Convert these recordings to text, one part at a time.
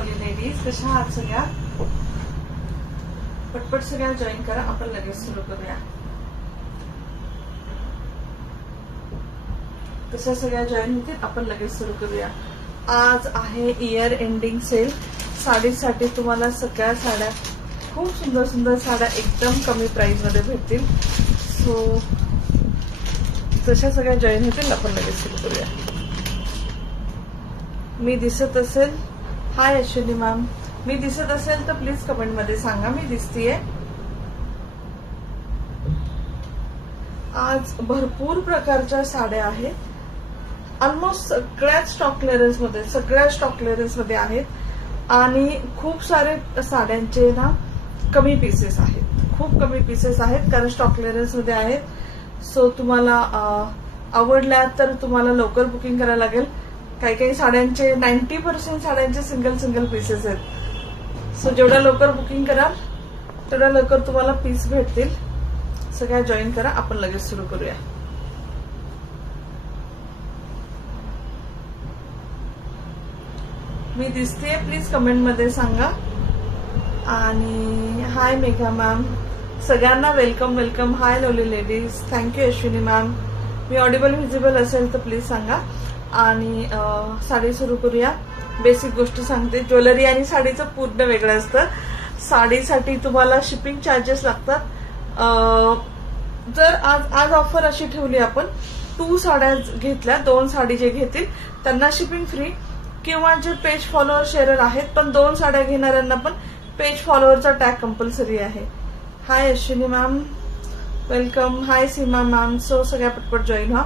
Lovely ladies, कशा आहात सगळ्या? पटपट सगळ्या जॉईन करा, आपण लगेच सुरू करूया. कशा सगळ्या जॉईन होतील, आपण लगेच सुरू करूया. आज आहे इयर एंडिंग सेल. साडीसाठी तुम्हाला सगळ्या साड्या, खूप सुंदर सुंदर साड्या एकदम कमी प्राइस मध्ये भेटतील. सो जशा सगळ्या जॉईन होतील, आपण लगेच सुरू करूया. मी दिसत असेल, हाय अश्विनी मॅम, मी दिसत असेल तर प्लीज कमेंट मध्ये सांगा मी दिसतीये. आज भरपूर प्रकारच्या साड्या आहेत. ऑलमोस्ट सगळ्याच स्टॉक क्लिअरन्स मध्ये, सगळ्या स्टॉक क्लिअरन्स मध्ये आहेत आणि खूप सारे साड्यांचे ना कमी पीसेस आहेत, खूप कमी पीसेस आहेत कारण स्टॉक क्लिअरन्स मध्ये आहेत. सो तुम्हाला आवडल्या तर तुम्हाला लवकर बुकिंग करायला लागेल. काही काही साड्यांचे 90% साड्यांचे सिंगल पीसेस आहेत. सो जेवढ्या लवकर बुकिंग कराल तेवढ्या लवकर तुम्हाला पीस भेटतील. सगळ्या जॉईन करा, आपण लगेच सुरू करूया. मी दिसतेय प्लीज कमेंट मध्ये सांगा. आणि हाय मेघा मॅम, सगळ्यांना welcome welcome. Hi lovely ladies, thank you Ashwini ma'am. मी ऑडिबल व्हिजिबल असेल तर प्लीज सांगा. आणि साडी सुरू करूया. बेसिक गोष्टी सांगते. ज्वेलरी आणि साडीचं पूर्ण वेगळं असतं. साडीसाठी तुम्हाला शिपिंग चार्जेस लागतात. जर आज ऑफर अशी ठेवली आपण, 2 साड्या घेतल्या, 2 साडी जे घेतील त्यांना शिपिंग फ्री, किंवा जे पेज फॉलोअर शेअरर आहेत पण 2 साड्या घेणाऱ्यांना पण पेज फॉलोअरचा टॅग कंपल्सरी आहे. हाय अश्विनी मॅम, वेलकम. हाय सीमा मॅम. सो सगळ्या पटपट जॉईन व्हा.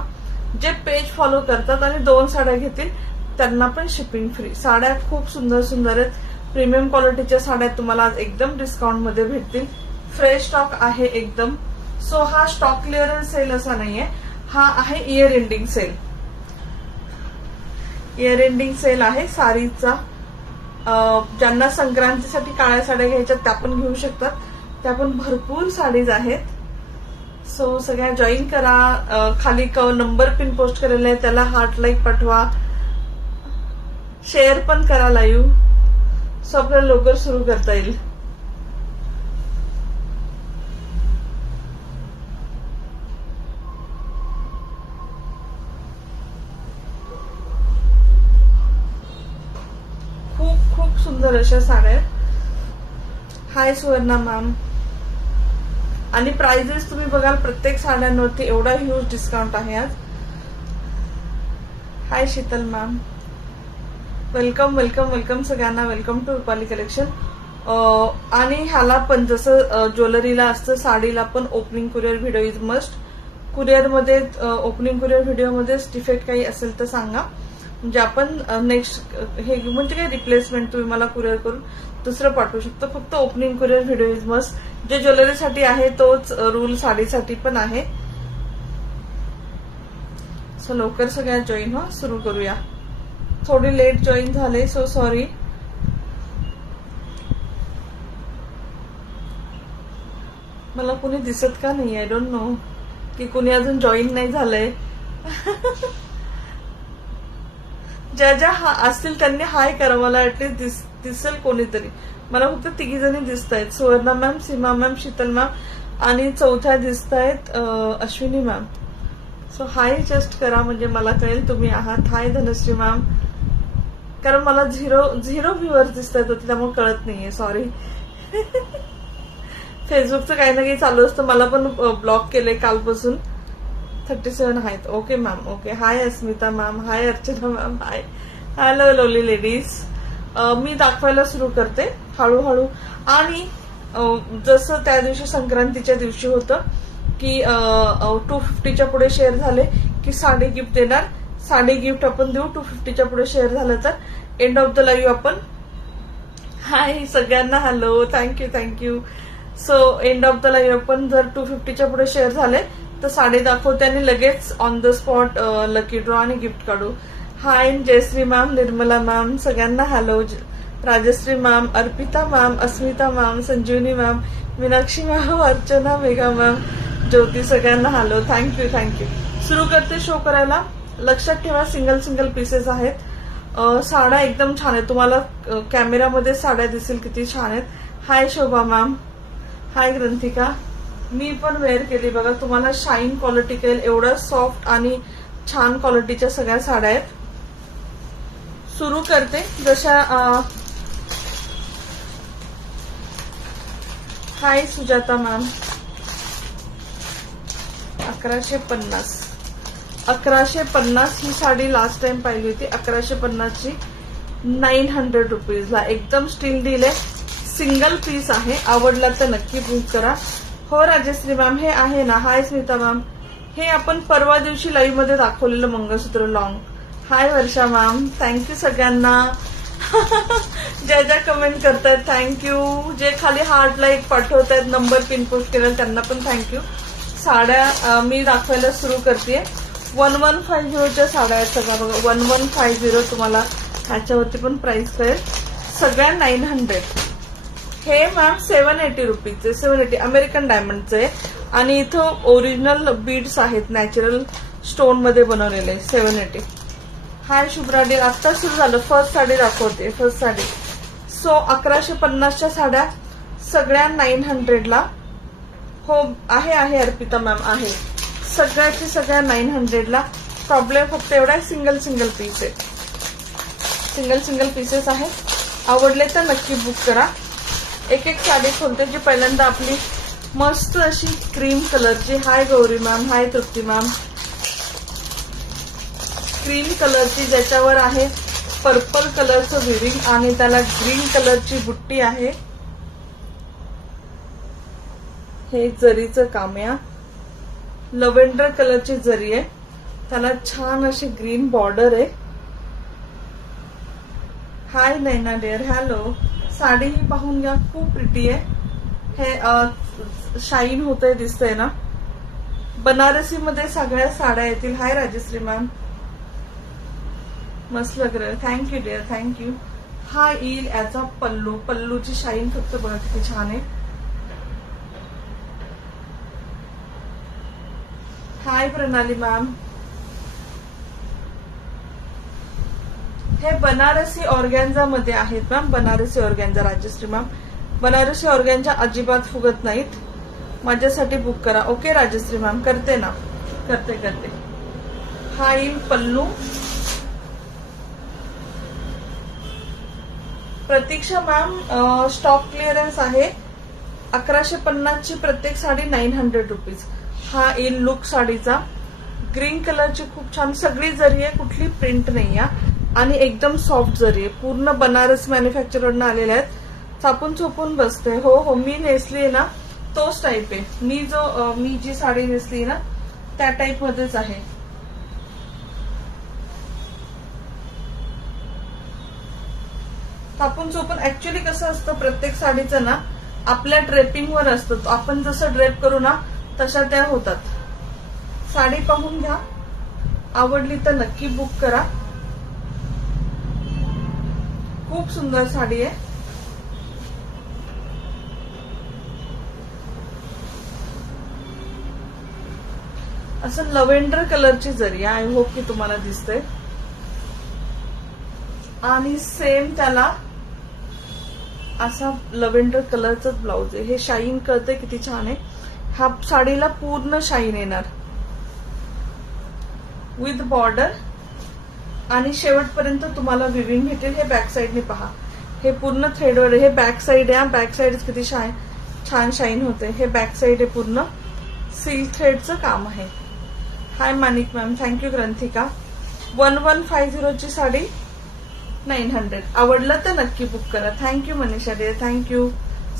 जे पेज फॉलो करतात आणि 2 साड्या घेतील त्यांना पण शिपिंग फ्री. साड्या खूप सुंदर सुंदर आहेत. प्रीमियम क्वालिटीच्या साड्या तुम्हाला आज एकदम डिस्काउंट मध्ये भेटतील. फ्रेश स्टॉक आहे एकदम. सो हा स्टॉक क्लिअरन्स सेल असा नाहीये, हा आहे year ending sale. Year ending sale आहे साडीचा. ज्यांना संक्रांतीसाठी काळ्या साड्या घ्यायच्या त्या पण घेऊ शकतात. त्या पण भरपूर साडीज आहेत. सो सगळ्या जॉईन करा. खाली नंबर पिन पोस्ट केलेला आहे, त्याला हार्ट लाईक पाठवा, शेअर पण करा लाईव्ह. सो आपल्याला लवकर सुरू करता येईल. खूप खूप सुंदर अशा साड्या. Hi Suvarna ma'am. आणि प्राइजेस तुम्ही बघाल प्रत्येक साड्यांवरती एवढा ह्यूज डिस्काउंट आहे आज. Hi Sheetal ma'am, welcome welcome welcome सगळ्यांना. Welcome to Rupali collection. आणि ह्याला पण जसं ज्वेलरीला असतं, साडीला पण opening courier video is must. कुरिअरमध्ये ओपनिंग कुरिअर व्हिडिओमध्ये डिफेक्ट काही असेल तर सांगा, म्हणजे आपण नेक्स्ट हे म्हणजे काही रिप्लेसमेंट तुम्ही मला कुरिअर करून दुसरं पाठवू शकतो. फक्त opening courier video is must. जे ज्वेलरीसाठी आहे तोच रूल साडीसाठी पण आहे. सो लवकर सगळ्या जॉईन व्हा, सुरू करूया. थोडी लेट जॉईन झाले, सो सॉरी. मला कुणी दिसत का नाही, आय डोंट नो की कुणी अजून जॉईन नाही झालंय. ज्या ज्या असतील त्यांनी हाय करा, मला ऍटलीस्ट दिसेल कोणीतरी. मला फक्त 3 जणी दिसत आहेत, सुवर्णा मॅम, सीमा मॅम, शीतल मॅम आणि चौथ्या दिसत आहेत Ashwini ma'am. So hi just करा म्हणजे मला कळेल तुम्ही आहात. हाय धनश्री मॅम. कारण मला झिरो व्ह्युअर्स दिसत आहेत त्यामुळे कळत नाहीये, सॉरी. फेसबुकचं काही ना काही चालू असतं. मला पण ब्लॉक केले कालपासून. 37 आहेत. Okay ma'am, okay. Hi Asmita ma'am, hi Archana ma'am, hi. Hello lovely ladies. मी दाखवायला सुरू करते हळूहळू. आणि जसं त्या दिवशी संक्रांतीच्या दिवशी होतं की 250च्या पुढे शेअर झाले की साडी गिफ्ट देणार. साडी गिफ्ट आपण देऊ. 250च्या पुढे शेअर झालं तर एंड ऑफ द लाईव्ह आपण. हाय सगळ्यांना, hello, thank you. So end of the live आपण जर 250च्या पुढे शेअर झाले तर साडी दाखवते आणि लगेच on the spot lucky draw आणि गिफ्ट काढू. Hi Jayashree ma'am, Nirmala ma'am, सगळ्यांना hello. Rajashree ma'am, Arpita ma'am, Asmita ma'am, Sanjeevani ma'am, Meenakshi ma'am, Archana, Megha ma'am, Jyoti, सगळ्यांना हॅलो. थँक्यू. सुरू करते शो करायला. लक्षात ठेवा सिंगल पीसेस आहेत. साड्या एकदम छान आहेत. तुम्हाला कॅमेरामध्ये साड्या दिसेल किती छान आहेत. हाय शोभा मॅम, हाय ग्रंथिका. मी पण वेअर केली बघा. तुम्हाला शाईन क्वालिटी कळेल एवढं सॉफ्ट आणि छान क्वालिटीच्या सगळ्या साड्या आहेत. सुरू करते जशा हाय सुजाता मॅम. 1150 ही साडी लास्ट टाइम पाहिली होती. 1150 ची 900 रुपीजला एकदम स्टील डील आहे. सिंगल पीस आहे. आवडला तर नक्की बुक करा. हो राजश्री मॅम हे आहे ना. Hi Smita ma'am. हे आपण परवा दिवशी लाईव्ह मध्ये दाखवलेलं mangalsutra long. Hi Varsha ma'am. Thank you सगळ्यांना. ज्या ज्या कमेंट करतायत थँक्यू. जे खाली हार्ट लाईक पाठवतायत नंबर पिन पोस्ट केला त्यांना पण थँक्यू. साड्या मी दाखवायला सुरू करते. 1150च्या साड्या आहेत सगळ्या बघा. 1150 तुम्हाला ह्याच्यावरती पण प्राइस कळेल. सगळ्या 900. हे मॅम 780 रुपीजचे. 780 अमेरिकन डायमंडचे आणि इथं ओरिजिनल बीड्स आहेत नॅचरल स्टोन मध्ये बनवलेले. 780. हाय शुभ्रा डे. आता सुरू झालं. फर्स्ट साडी दाखवते. फर्स्ट साडी. सो 1150च्या साड्या सगळ्या 900ला. हो आहे अर्पिता मॅम आहे. सगळ्याची सगळ्या 900ला. प्रॉब्लेम फक्त एवढा आहे सिंगल पीस आहे. सिंगल पीसेस आहे. आवडले तर नक्की बुक करा. एक एक साडी खोलते. जी पहिल्यांदा आपली मस्त अशी क्रीम कलरची. हाय गौरी मॅम. हाय तृप्ती मॅम. क्रीम कलरची ज्याच्यावर आहे पर्पल कलरचं विविंग आणि त्याला ग्रीन कलरची बुट्टी आहे. हे जरीचं काम आहे. लव्हेंडर कलरची जरी आहे. त्याला छान अशी ग्रीन बॉर्डर आहे. हाय नैना डेअर. हॅलो. साडी ही पाहून घ्या. खूप प्रिटी आहे. हे शाईन होतंय दिसतंय ना. बनारसी मध्ये सगळ्या साड्या येतील. Hi Rajshree ma'am. मस्त लग रहा है. Thank you dear. थँक्यू. हा येईल याचा पल्लू. पल्लूची शाईन फक्त बघा किती छान आहे. हाय प्रणाली मॅम. हे बनारसी ऑर्गॅन्झा मध्ये आहेत ma'am. Banarasi organza. Rajshree ma'am. Banarasi organza अजिबात फुगत नाहीत. माझ्यासाठी बुक करा. Okay Rajshree ma'am. करते ना. करते. हा येईल pallu. Pratiksha ma'am stock clearance आहे. 1150 ची प्रत्येक साडी 900 रुपीज. हा येईल लुक साडीचा. ग्रीन कलरची खूप छान सगळी जरी आहे. कुठली प्रिंट नाही आहे आणि एकदम सॉफ्ट जरी आहे. पूर्ण बनारस मॅन्युफॅक्चरवरनं आलेल्या आहेत. चापून चोपून बसते. हो मी नेसली आहे ना तोच टाईप आहे. मी जी साडी नेसली ना त्या टाईप मध्येच आहे. चापून चोपून ऍक्च्युली कसं असतं प्रत्येक साडीचं ना आपल्या ड्रेपिंगवर असतं. आपण जसं ड्रेप करू ना तशा त्या होतात. साडी पाहून घ्या. आवडली तर नक्की बुक करा. खूप सुंदर साडी आहे. असं लव्हेंडर कलरची जरी. आय होप की तुम्हाला दिसतंय. आणि सेम त्याला असा लव्हेंडर कलरचाच ब्लाउज आहे. हे शाईन करते किती छान आहे. ह्या साडीला पूर्ण शाईन येणार विथ बॉर्डर आणि शेवटपर्यंत तुम्हाला विविंग भेटेल. हे बॅक साईडने पहा. हे पूर्ण थ्रेडवर आहे. हे बॅक साईड आहे. बॅक साईड किती छान शाईन होते. हे बॅक साईड आहे. पूर्ण सिल्क थ्रेडचं काम आहे. हाय मानिक मॅम. थँक्यू ग्रंथिका. 1150 ची साडी 900. आवडलं तर नक्की बुक करा. Thank you Manisha De. Thank you.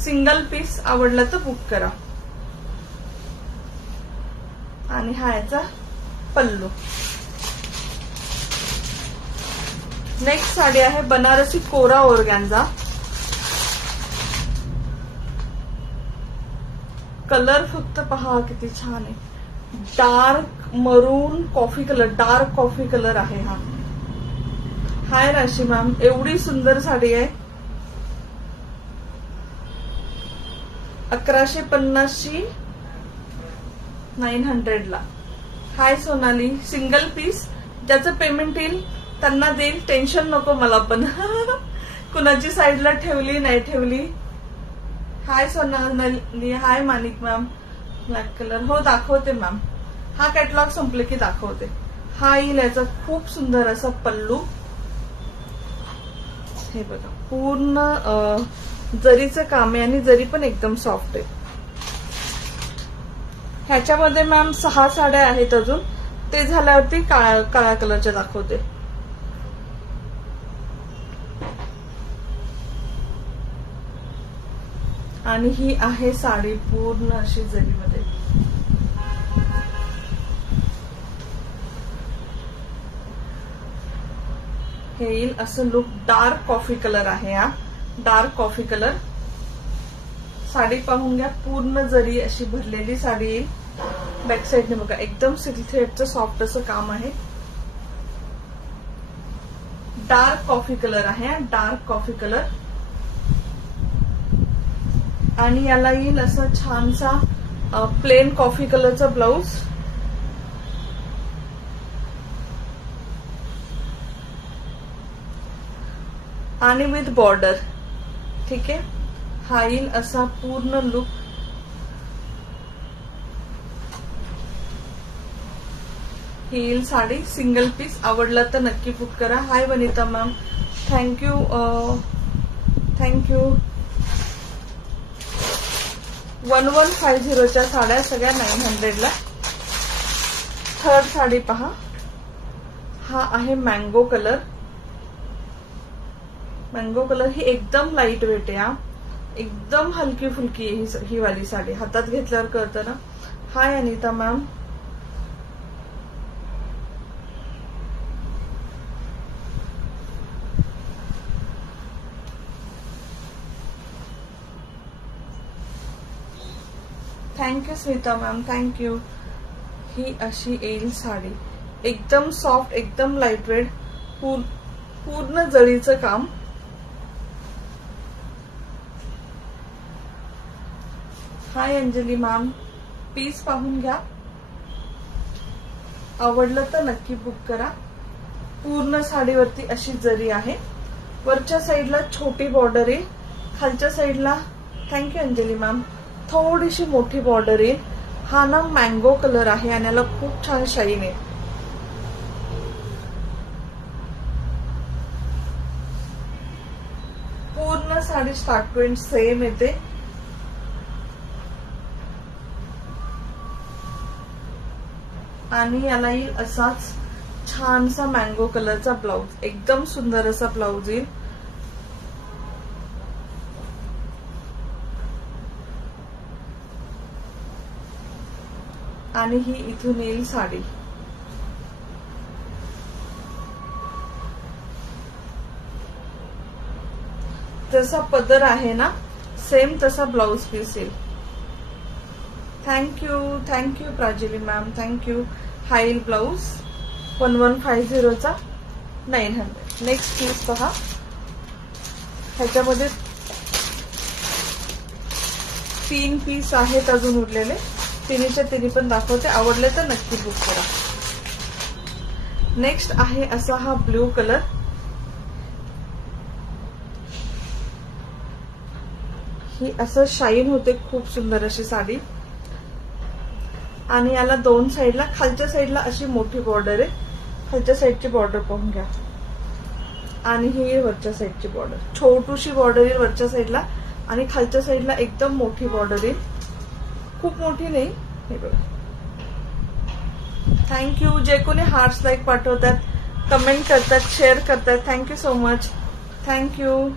Single piece आवडलं तर बुक करा. आणि हा याचा पल्लू. नेक्स्ट साडी आहे बनारसी कोरा ऑर्गॅन्झा. कलर फक्त पहा किती छान आहे. डार्क मरून coffee colour. Dark coffee colour आहे हा. हाय राशी मॅम. एवढी सुंदर साडी आहे. 1150 ची 900 ला. हाय सोनाली. सिंगल पीस ज्याचं पेमेंट येईल त्यांना देईल, टेन्शन नको मला पण. कुणाची साईडला ठेवली नाही ठेवली. हाय सोनाली, हाय मानिक मॅम. ब्लॅक कलर हो दाखवते मॅम. हा कॅटलॉग संपले की दाखवते. हा येईल याचा खूप सुंदर असा पल्लू. हे बघा पूर्ण जरीचं काम आहे आणि जरी पण एकदम सॉफ्ट आहे. ह्याच्यामध्ये मॅम 6 साड्या आहेत अजून. ते झाल्यावरती काळ्या कलरच्या दाखवते. आणि ही आहे साडी पूर्ण अशी जरीमध्ये. हे येईल असं लुक. डार्क कॉफी कलर आहे हा. Dark coffee colour. साडी पाहून घ्या. पूर्ण जरी अशी भरलेली साडी येईल. बॅक साईडने बघा एकदम सिल्क थ्रेडचं सॉफ्ट असं काम आहे. डार्क कॉफी कलर आहे. Dark coffee colour. आणि याला येईल असं छानसा प्लेन कॉफी कलरचा ब्लाउज. आणि विथ बॉर्डर. ठीक आहे. हा येईल असा पूर्ण लुक. ही येईल साडी सिंगल पीस. आवडला तर नक्की बुक करा. हाय वनिता मॅम, थँक्यू. थँक्यू. 1150च्या साड्या सगळ्या 900ला. थर्ड साडी पहा. हा आहे मँगो कलर. मँगो कलर ही एकदम लाईट वेट आहे. एकदम हलकी फुलकी आहे ही वाली साडी. हातात घेतल्यावर कळतं ना. Hi Anita ma'am. Thank you Smita ma'am, thank you. ही अशी येईल साडी. एकदम सॉफ्ट, एकदम लाईट वेट, पूर्ण जरीचं काम. हाय अंजली मॅम. पीस पाहून घ्या. आवडलं तर नक्की बुक करा. पूर्ण साडीवरती अशी जरी आहे. वरच्या साईडला छोटी बॉर्डर आहे. खालच्या साईडला थँक्यू अंजली मॅम थोडीशी मोठी बॉर्डर येईल. हा ना मँगो कलर आहे आणि याला खूप छान शाईन आहे. पूर्ण sari start to end same येते. आणि याला येईल असाच छानसा मँगो कलरचा ब्लाउज. एकदम सुंदर असा ब्लाउज येईल. आणि ही इथून येईल साडी. जसा पदर आहे ना सेम तसा ब्लाउज पीस येईल. Thank you. Thank you Prajali ma'am, thank you. हा येईल ब्लाउज 1150चा 900. नेक्स्ट पीस पहा. ह्याच्यामध्ये 3 पीस आहेत अजून उरलेले. तिन्हीच्या तिन्ही पण दाखवते. आवडले तर नक्की बुक करा. नेक्स्ट आहे असा हा ब्ल्यू कलर. ही असं शाईन होते. खूप सुंदर अशी साडी. आणि याला 2 साईडला, खालच्या साईडला अशी मोठी बॉर्डर आहे. खालच्या साईडची बॉर्डर पाहून घ्या. आणि ही वरच्या साईडची बॉर्डर. छोटूशी बॉर्डर येईल वरच्या साईडला आणि खालच्या साईडला एकदम मोठी बॉर्डर येईल. खूप मोठी नाही. हे बघा. थँक्यू. जे कोणी हार्ट्स लाईक पाठवतात, कमेंट करतात, शेअर करतात, thank you so much. Thank you.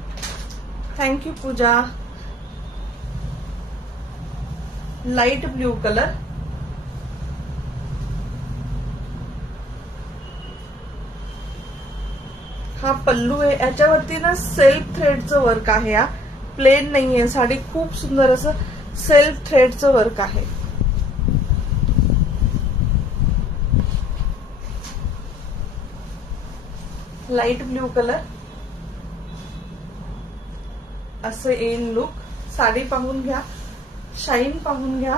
Thank you Pooja. Light blue colour. हा पल्लू आहे. याच्यावरती ना सेल्फ थ्रेडचं वर्क आहे. हा प्लेन नाहीये साडी. खूप सुंदर असं सेल्फ थ्रेडचं वर्क आहे. Light blue colour. असं येईल लुक. साडी पाहून घ्या. शाईन पाहून घ्या.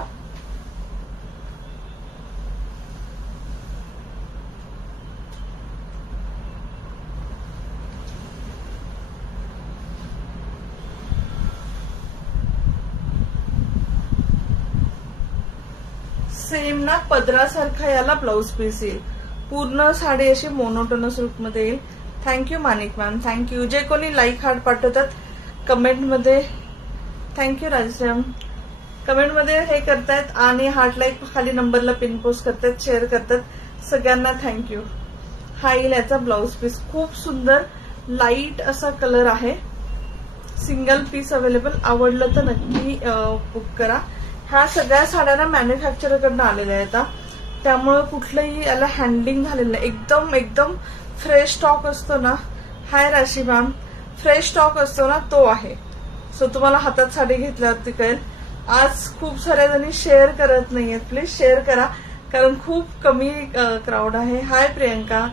सेम ना पदरासारखा याला ब्लाउज पीस येईल. पूर्ण साडी अशी मोनोटोनस लुक मध्ये येईल. Thank you Manik ma'am, thank you. जे कोणी लाईक हार्ट पाठवतात कमेंटमध्ये, थँक्यू राजश्याम. कमेंटमध्ये हे करतायत आणि हार्ट लाईक खाली नंबरला पिन पोस्ट करतायत, शेअर करतात. सगळ्यांना थँक्यू. हा येईल याचा ब्लाउज पीस. खूप सुंदर लाईट असा कलर आहे. Single piece available. आवडलं तर नक्की बुक करा. ह्या सगळ्या साड्या मॅन्युफॅक्चरर कडनं आलेल्या आहेत, त्यामुळे कुठलंही याला हँडलिंग झालेलं नाही. एकदम एकदम फ्रेश स्टॉक असतो ना. हाय राशी मॅम. फ्रेश स्टॉक असतो ना तो आहे. सो तुम्हाला हातात साडी घेतल्यावरती कळेल. आज खूप साऱ्या जणी शेअर करत नाहीयेत, प्लीज शेअर करा कारण खूप कमी क्राऊड आहे. हाय प्रियंका,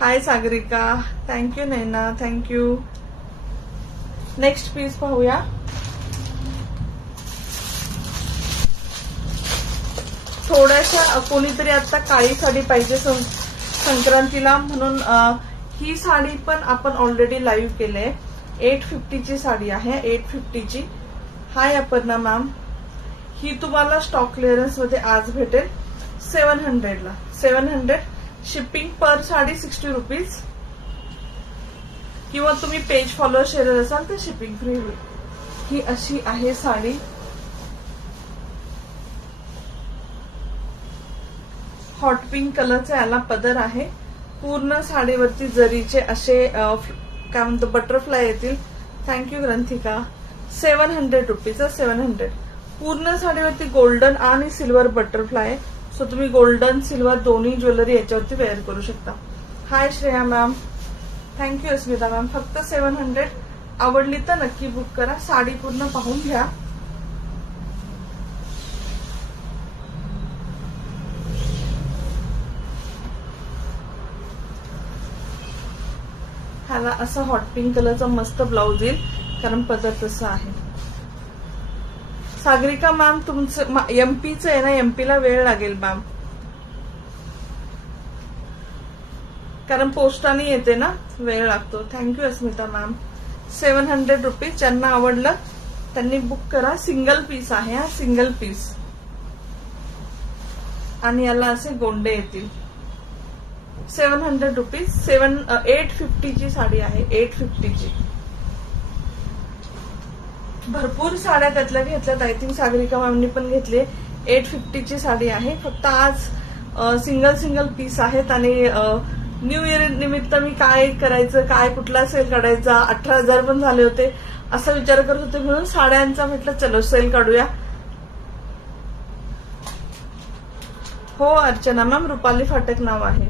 हाय सागरिका, थँक्यू नैना, थँक्यू. नेक्स्ट पीस पाहूया. थोड्याशा कोणीतरी आता काळी साडी पाहिजे संक्रांतीला म्हणून ही साडी पण आपण ऑलरेडी लाईव्ह केले. 850 ची साडी आहे, 850 ची. हाय अपर्णा मॅम. ही तुम्हाला स्टॉक क्लिअरन्स मध्ये आज भेटेल 700 ला. 700 शिपिंग पर साडी 60 रुपीज. किंवा तुम्ही पेज फॉलोअर शेअर असाल तर शिपिंग फ्री होईल. ही अशी आहे साडी. हॉट पिंक कलरचा याला पदर आहे. पूर्ण साडीवरती जरीचे असे काय म्हणतो बटरफ्लाय येतील. थँक्यू ग्रंथिका. 700 रुपीज. 700. पूर्ण साडीवरती गोल्डन आणि सिल्वर बटरफ्लाय. सो तुम्ही गोल्डन सिल्वर दोन्ही ज्वेलरी याच्यावरती वेअर करू शकता. हाय Shreya ma'am, thank you. Asmita ma'am. फक्त 700. आवडली तर नक्की बुक करा. साडी पूर्ण पाहून घ्या. ह्याला असं हॉट पिंक कलरचा मस्त ब्लाउज येईल कारण पदर तसं आहे. सागरिका मॅम तुमचं एमपीचं आहे ना, एमपीला वेळ लागेल मॅम कारण पोस्टाने येते ना, वेळ लागतो. Thank you Asmita ma'am. 700 रुपीज. ज्यांना आवडलं त्यांनी बुक करा. सिंगल पीस आहे हा, सिंगल पीस. आणि याला असे गोंडे येतील. 700 रुपीज. 850 ची साडी आहे, 850 ची. भरपूर साड्या त्यातल्या घेतल्यात. आय थिंक सागरिका मॅमनी पण घेतली. 850 ची साडी आहे. फक्त आज सिंगल पीस आहेत. आणि न्यू इयर निमित्त मी काय करायचं, काय कुठला सेल काढायचा, 18,000 पण झाले होते असा विचार करत होते म्हणून साड्यांचा म्हटलं चलो सेल काढूया. हो अर्चना मॅम, रुपाली फाटक नाव आहे.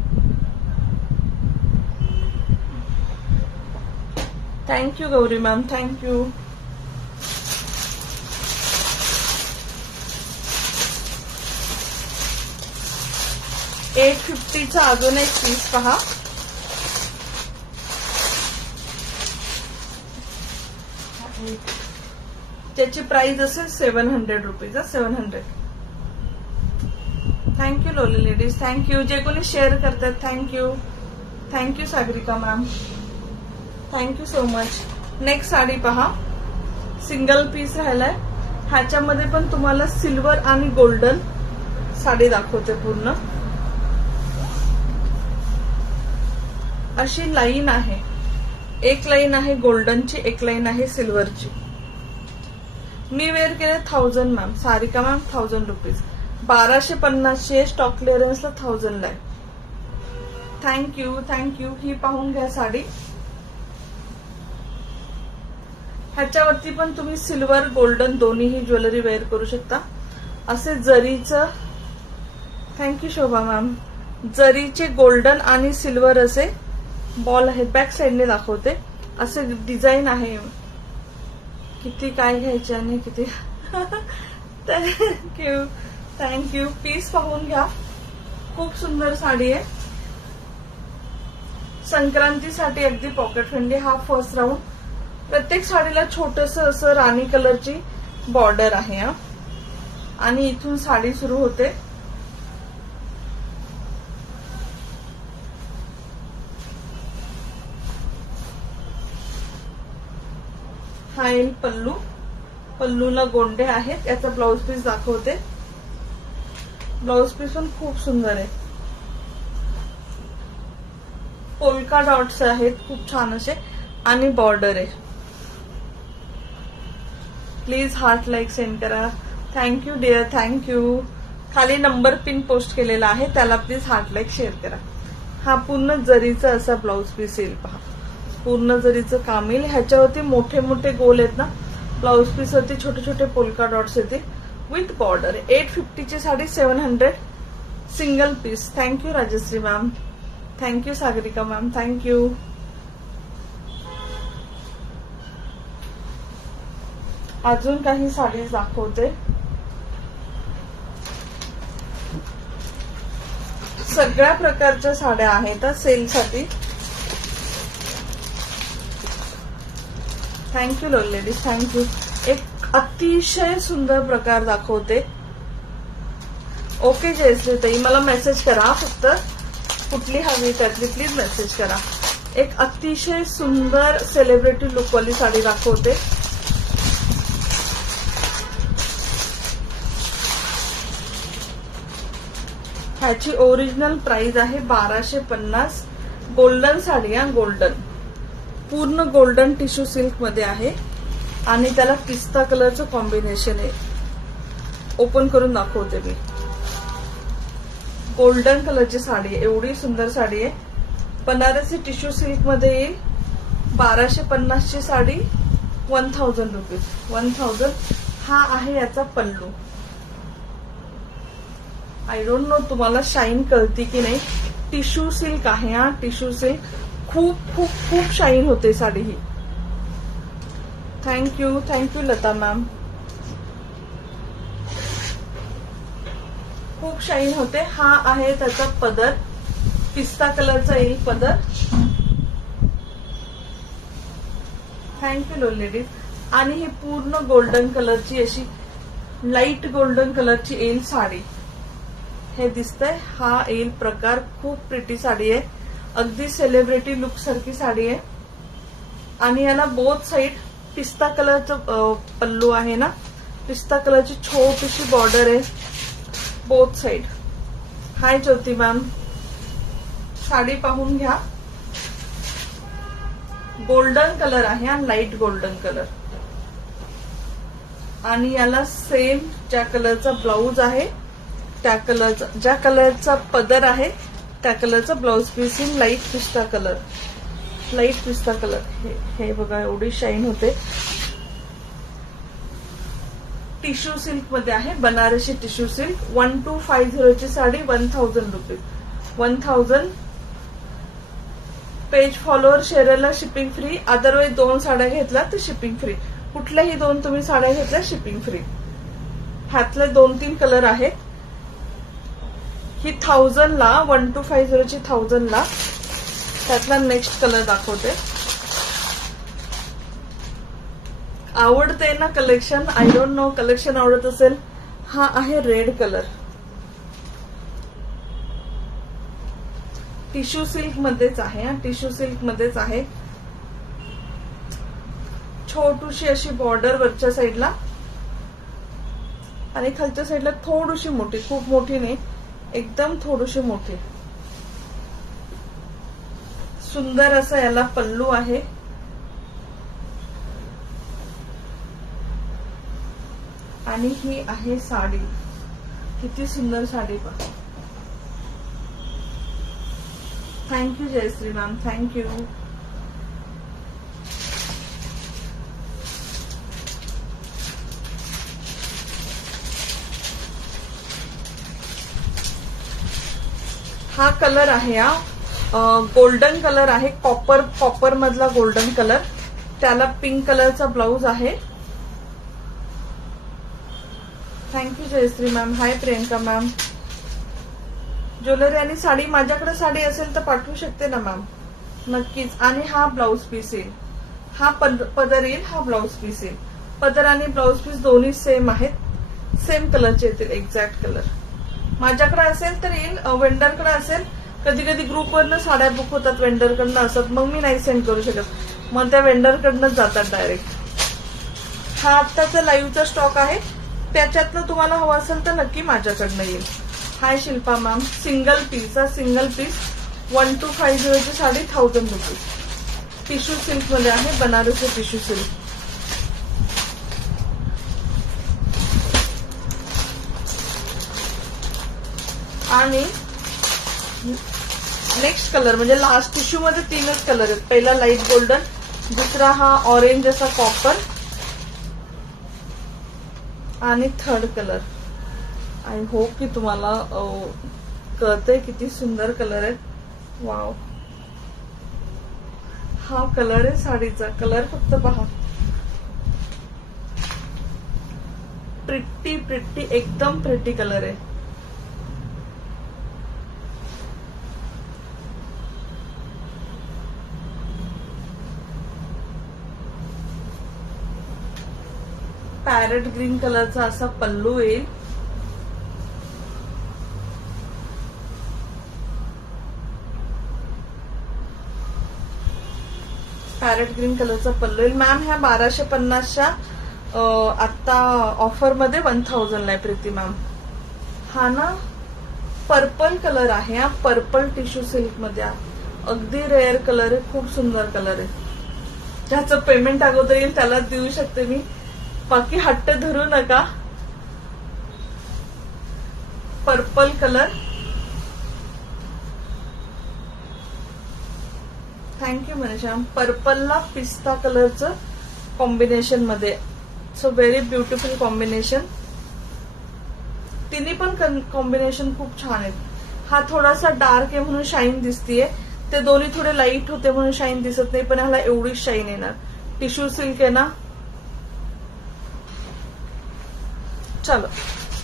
Thank you Gauri ma'am, thank you. $850 चा अजून एक पीस पहा. त्याची प्राइस असेल 700 rupees. 700. Thank you lovely ladies, thank you. जे कोणी शेअर करतात thank you. Thank you Sagarika ma'am, thank you so much. Next sari पहा. सिंगल पीस राहिलाय. ह्याच्यामध्ये पण तुम्हाला सिल्वर आणि गोल्डन साडी दाखवते. पूर्ण अशी लाईन आहे. एक लाईन आहे गोल्डनची, एक लाईन आहे सिल्वरची. मी वेअर केले 1000 ma'am. Sarika ma'am 1000 rupees. 1250 stock क्लिअरन्सला 1000 ला आहे. Thank you, thank you. ही पाहून घ्या साडी. ह्याच्यावरती पण तुम्ही सिल्वर गोल्डन दोन्हीही ज्वेलरी वेअर करू शकता. असे जरीचं. Thank you Shobha ma'am. जरीचे गोल्डन आणि सिल्वर असे बॉल आहेत. बॅक साइडने दाखवते. असे डिझाईन आहे. किती काय घ्यायचे आणि किती. Thank you, thank you. पीस पाहून घ्या. खूप सुंदर साडी आहे. संक्रांतीसाठी अगदी पॉकेट फ्रेंडली. हा फर्स्ट राऊंड. प्रत्येक साडीला छोटस असं राणी कलरची बॉर्डर आहे हा. आणि इथून साडी सुरू होते. हा येईल पल्लू. पल्लूला गोंडे आहेत. याचा ब्लाउज पीस दाखवते. ब्लाउज पीस पण खूप सुंदर आहे. पोल्का डॉट्स आहेत खूप छान असे आणि बॉर्डर आहे. प्लीज हार्ट लाईक सेंड करा. Thank you dear, thank you. खाली नंबर पिन पोस्ट केलेला आहे, त्याला प्लीज हार्ट लाईक शेअर करा. हा पूर्ण जरीचा असा ब्लाउज पीस येईल पहा. पूर्ण जरीचं काम येईल. ह्याच्यावरती मोठे मोठे गोल आहेत ना, ब्लाउज पीस वरती छोटे छोटे पोल्का डॉट्स येते विथ बॉर्डर. 850 ची sari 700 single piece. Thank you Rajshri ma'am, thank you Sagarika ma'am, thank you. अजून काही साडी दाखवते. सगळ्या प्रकारच्या साड्या आहेत सेलसाठी. Thank you ladies, thank you. एक अतिशय सुंदर प्रकार दाखवते. ओके जयश्री ताई, मला मेसेज करा फक्त कुठली हवी त्यातली, प्लीज मेसेज करा. एक अतिशय सुंदर सेलिब्रिटी लुकवाली साडी दाखवते. ह्याची ओरिजिनल प्राइस आहे 1250. गोल्डन साडी आहे, गोल्डन, पूर्ण गोल्डन टिश्यू सिल्क मध्ये आहे आणि त्याला पिस्ता कलरचं कॉम्बिनेशन आहे. ओपन करून दाखवते मी. गोल्डन कलरची साडी आहे, एवढी सुंदर साडी आहे. बनारसी टिश्यू सिल्क मध्ये येईल. 1250 ची साडी 1000 रुपीज. 1000. हा आहे याचा पल्लू. आय डोंट नो तुम्हाला शाईन कळती की नाही. टिश्यू सिल्क आहे हा, टिश्यू सिल्क. खूप खूप खूप शाईन होते साडी ही. Thank you, thank you Lata ma'am. खूप शाईन होते. हा आहे त्याचा पदर, पिस्ता कलरचा येईल पदर. Thank you ladies. आणि ही पूर्ण गोल्डन कलरची अशी लाईट गोल्डन कलरची येईल साडी. हे दिसतंय, हा येईल प्रकार. खूप प्रिटी साडी आहे, अगदी सेलिब्रिटी लुक सारखी साडी आहे. आणि याला बोथ साइड पिस्ता कलरचं पल्लू आहे ना, पिस्ता कलरची छोटीशी बॉर्डर आहे बोथ साइड. हाय ज्योती मॅम, साडी पाहून घ्या. गोल्डन कलर आहे हा, लाईट गोल्डन कलर. आणि याला सेम ज्या कलरचा ब्लाऊज आहे त्या कलरचा, ज्या कलरचा पदर आहे त्या कलरचा ब्लाऊज पीस इन लाईट पिस्ता कलर. लाईट पिस्ता कलर. हे बघा एवढी शाईन होते. टिश्यू सिल्क मध्ये आहे, बनारसी टिश्यू सिल्क. 1250 ची साडी 1000 रुपीज. 1000. पेज फॉलोअर शेअरला शिपिंग फ्री. अदरवाईज 2 साड्या घेतल्या तर शिपिंग फ्री. कुठल्याही 2 तुम्ही साड्या घेतल्या शिपिंग फ्री. ह्यातले 2-3 कलर आहेत. ही 1000 ला, 1250 ची 1000 ला. त्यातला नेक्स्ट कलर दाखवते. आवडते ना collection. I don't no collection आवडत असेल. हा आहे रेड कलर. टिश्यू सिल्क मध्येच आहे, टिश्यू सिल्क मध्येच आहे. छोटूशी अशी बॉर्डर वरच्या साईडला आणि खालच्या साईडला थोडीशी मोठी, खूप मोठी नाही, एकदम थोडीशी मोठी. सुंदर असा याला पल्लू आहे. आणि ही आहे साडी. किती सुंदर साडी पहा. Thank you Jayashree ma'am, thank you. हा कलर आहे, गोल्डन कलर आहे. कॉपर मधला गोल्डन कलर. त्याला पिंक कलरचा ब्लाऊज आहे. Thank you Jayashree ma'am. Hi Priyanka ma'am. Jewellery आणि साडी, माझ्याकडे साडी असेल तर पाठवू शकते ना मॅम, नक्कीच. आणि हा ब्लाऊज पीस येईल, हा पदर येईल, हा ब्लाऊज पीस येईल. पदर आणि ब्लाऊज पीस दोन्ही सेम आहेत, सेम कलरचे येतील, एक्झॅक्ट कलर. माझ्याकडे असेल तर येईल, वेंडरकडे असेल. कधी कधी ग्रुपवरनं साड्या बुक होतात वेंडरकडनं असतात, मग मी नाही सेंड करू शकत, मग त्या वेंडरकडनंच जातात डायरेक्ट. हा आत्ताचा लाईव्हचा स्टॉक आहे, त्याच्यातनं तुम्हाला हवा असेल तर नक्की माझ्याकडनं येईल. Hi Shilpa ma'am. Single piece, single piece 1250 ची साडी 1000 रुपीज. टिश्यू सिल्क मध्ये आहे, बनारसी टिश्यू सिल्क. आणि नेक्स्ट कलर म्हणजे लास्ट टिश्यू मध्ये 3च कलर आहेत. पहिला लाईट गोल्डन, दुसरा हा ऑरेंज असा कॉपर आणि थर्ड कलर. आय होप की तुम्हाला कळतंय किती सुंदर कलर आहे. वाव, हा कलर आहे साडीचा. कलर फक्त पहा, प्रिट्टी प्रिट्टी, एकदम प्रिट्टी कलर आहे. पॅरेट ग्रीन कलरचा असा पल्लू येईल. पॅरेट ग्रीन कलरचा पल्लू येईल. मॅम ह्या 1250च्या आता ऑफर मध्ये 1000 ला आहे प्रीती मॅम. हा ना पर्पल कलर आहे, हा पर्पल टिश्यू सिल्क मध्ये अगदी रेअर कलर आहे, खूप सुंदर कलर आहे. ज्याचं पेमेंट अगोदर येईल त्याला देऊ शकते मी, बाकी हट्ट धरू नका. Purple colour, thank you Manisha. पर्पलला पिस्ता कलरचं कॉम्बिनेशन मध्ये, सो व्हेरी ब्युटिफुल कॉम्बिनेशन. तिन्ही पण कॉम्बिनेशन खूप छान आहेत. हा थोडासा डार्क आहे म्हणून शाईन दिसतीये, ते दोन्ही थोडे लाईट होते म्हणून शाईन दिसत नाही, पण ह्याला एवढीच शाईन येणार. टिश्यू सिल्क आहे ना. चलो,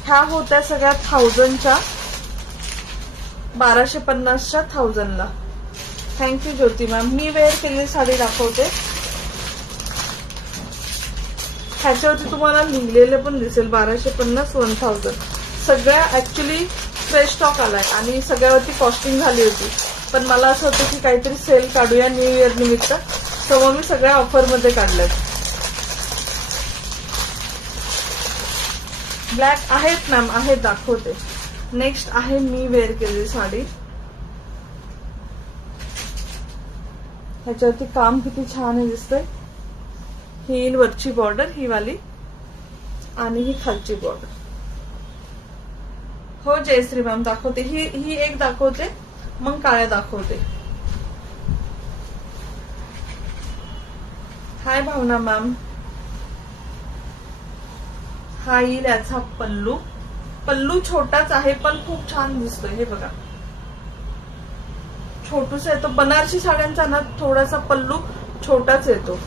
ह्या होत्या सगळ्या 1000च्या, 1250च्या 1000 ला. थँक्यू ज्योती मॅम. मी वेअर केलेली साडी दाखवते. ह्याच्यावरती तुम्हाला लिहिलेले पण दिसेल 1250 1000. सगळ्या ऍक्च्युली फ्रेश स्टॉक आलाय आणि सगळ्यावरती कॉस्टिंग झाली होती, पण मला असं होतं की काहीतरी सेल काढूया न्यू इयर निमित्त, सो मग मी सगळ्या ऑफर मध्ये काढल्यात. ब्लॅक आहेत मॅम, आहेत, दाखवते. नेक्स्ट आहे मी वेअर केलेली साडी. ह्याच्यावरती काम किती छान आहे दिसतंय. ही वरची बॉर्डर, ही वाली, आणि ही खालची बॉर्डर. हो जयश्री मॅम, दाखवते. ही एक दाखवते, मग काळ्या दाखवते. हाय भावना मॅम. हा येईल याचा पल्लू. पल्लू छोटाच आहे पण खूप छान दिसतोय. हे बघा, छोटूस येतो. बनारसी साड्यांचा ना थोडासा पल्लू छोटाच येतो.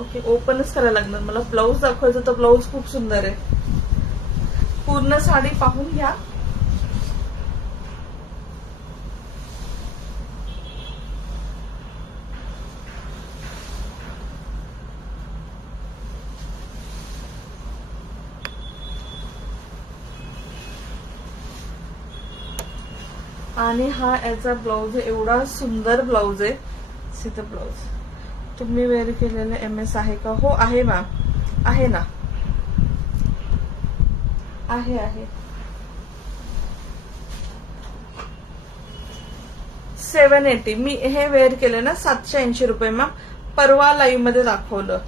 ओके, ओपनच करायला लागणार मला. ब्लाऊज दाखवायचं तर ब्लाऊज खूप सुंदर आहे. पूर्ण साडी पाहून घ्या. आणि हा याचा ब्लाऊज आहे, एवढा सुंदर ब्लाऊज आहे. सीधा ब्लाऊज. तुम्ही वेअर केलेले MS आहे का? हो आहे मॅम, आहे ना, आहे आहे. 780. मी हे वेअर केले ना 780 रुपये मॅम. परवा लाईव्ह मध्ये दाखवलं.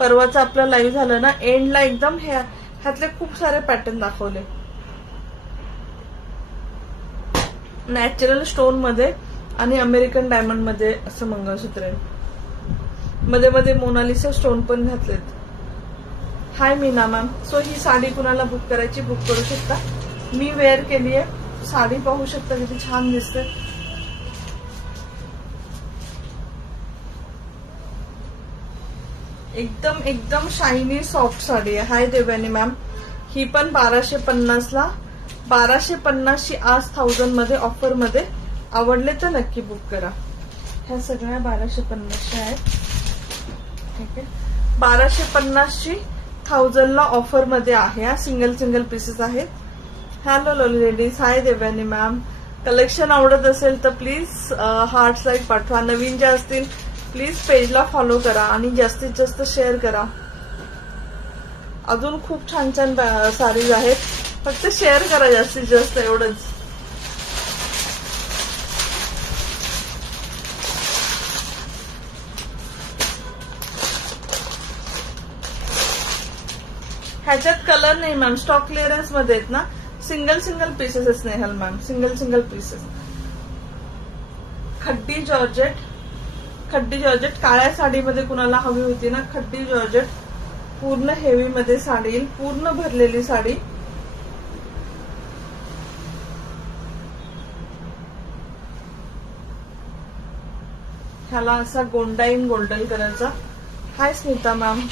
परवाचं आपलं लाईव्ह झालं ना, एंडला एकदम ह्यातले खूप सारे पॅटर्न दाखवले. नॅचरल स्टोन मध्ये आणि अमेरिकन डायमंड मध्ये असं मंगळसूत्र आहे. मध्ये मध्ये मोनालिसा स्टोन पण घातलेत. हाय मीना मॅम. सो ही साडी कुणाला बुक करायची, बुक करू शकता. मी वेअर केली आहे. साडी पाहू शकता किती छान दिसते. एकदम एकदम शायनी सॉफ्ट साडी आहे. हाय देवयानी मॅम. ही पण 1250 ला. 1250 ची आज 1000 मध्ये ऑफर मध्ये. आवडले तर नक्की बुक करा. ह्या सगळ्या 1250 आहेत. ठीक आहे, 1250 ची 1000 ला ऑफर मध्ये आहे. हा सिंगल सिंगल पीसेस आहेत. हॅलो लोली लेडीज. हाय देवयानी मॅम. कलेक्शन आवडत असेल तर प्लीज हार्ट्स लाईक पाठवा. नवीन ज्या असतील प्लीज पेजला फॉलो करा आणि जास्तीत जास्त शेअर करा. अजून खूप छान छान साडीज आहेत, फक्त शेअर करा जास्तीत जास्त, एवढंच. ह्याच्यात कलर नाही मॅम, स्टॉक क्लिअरन्स मध्ये आहेत ना, सिंगल सिंगल पीसेस आहे Snehal ma'am, single single pieces. खड्डी जॉर्जेट, खड्डी जॉर्जेट काळ्या साडीमध्ये कुणाला हवी होती ना, खड्डी जॉर्जेट पूर्ण हेवी मध्ये साडी येईल, पूर्ण भरलेली साडी. ह्याला असा गोंडाईन गोल्डन कलरचा. हाय स्मिता मॅम.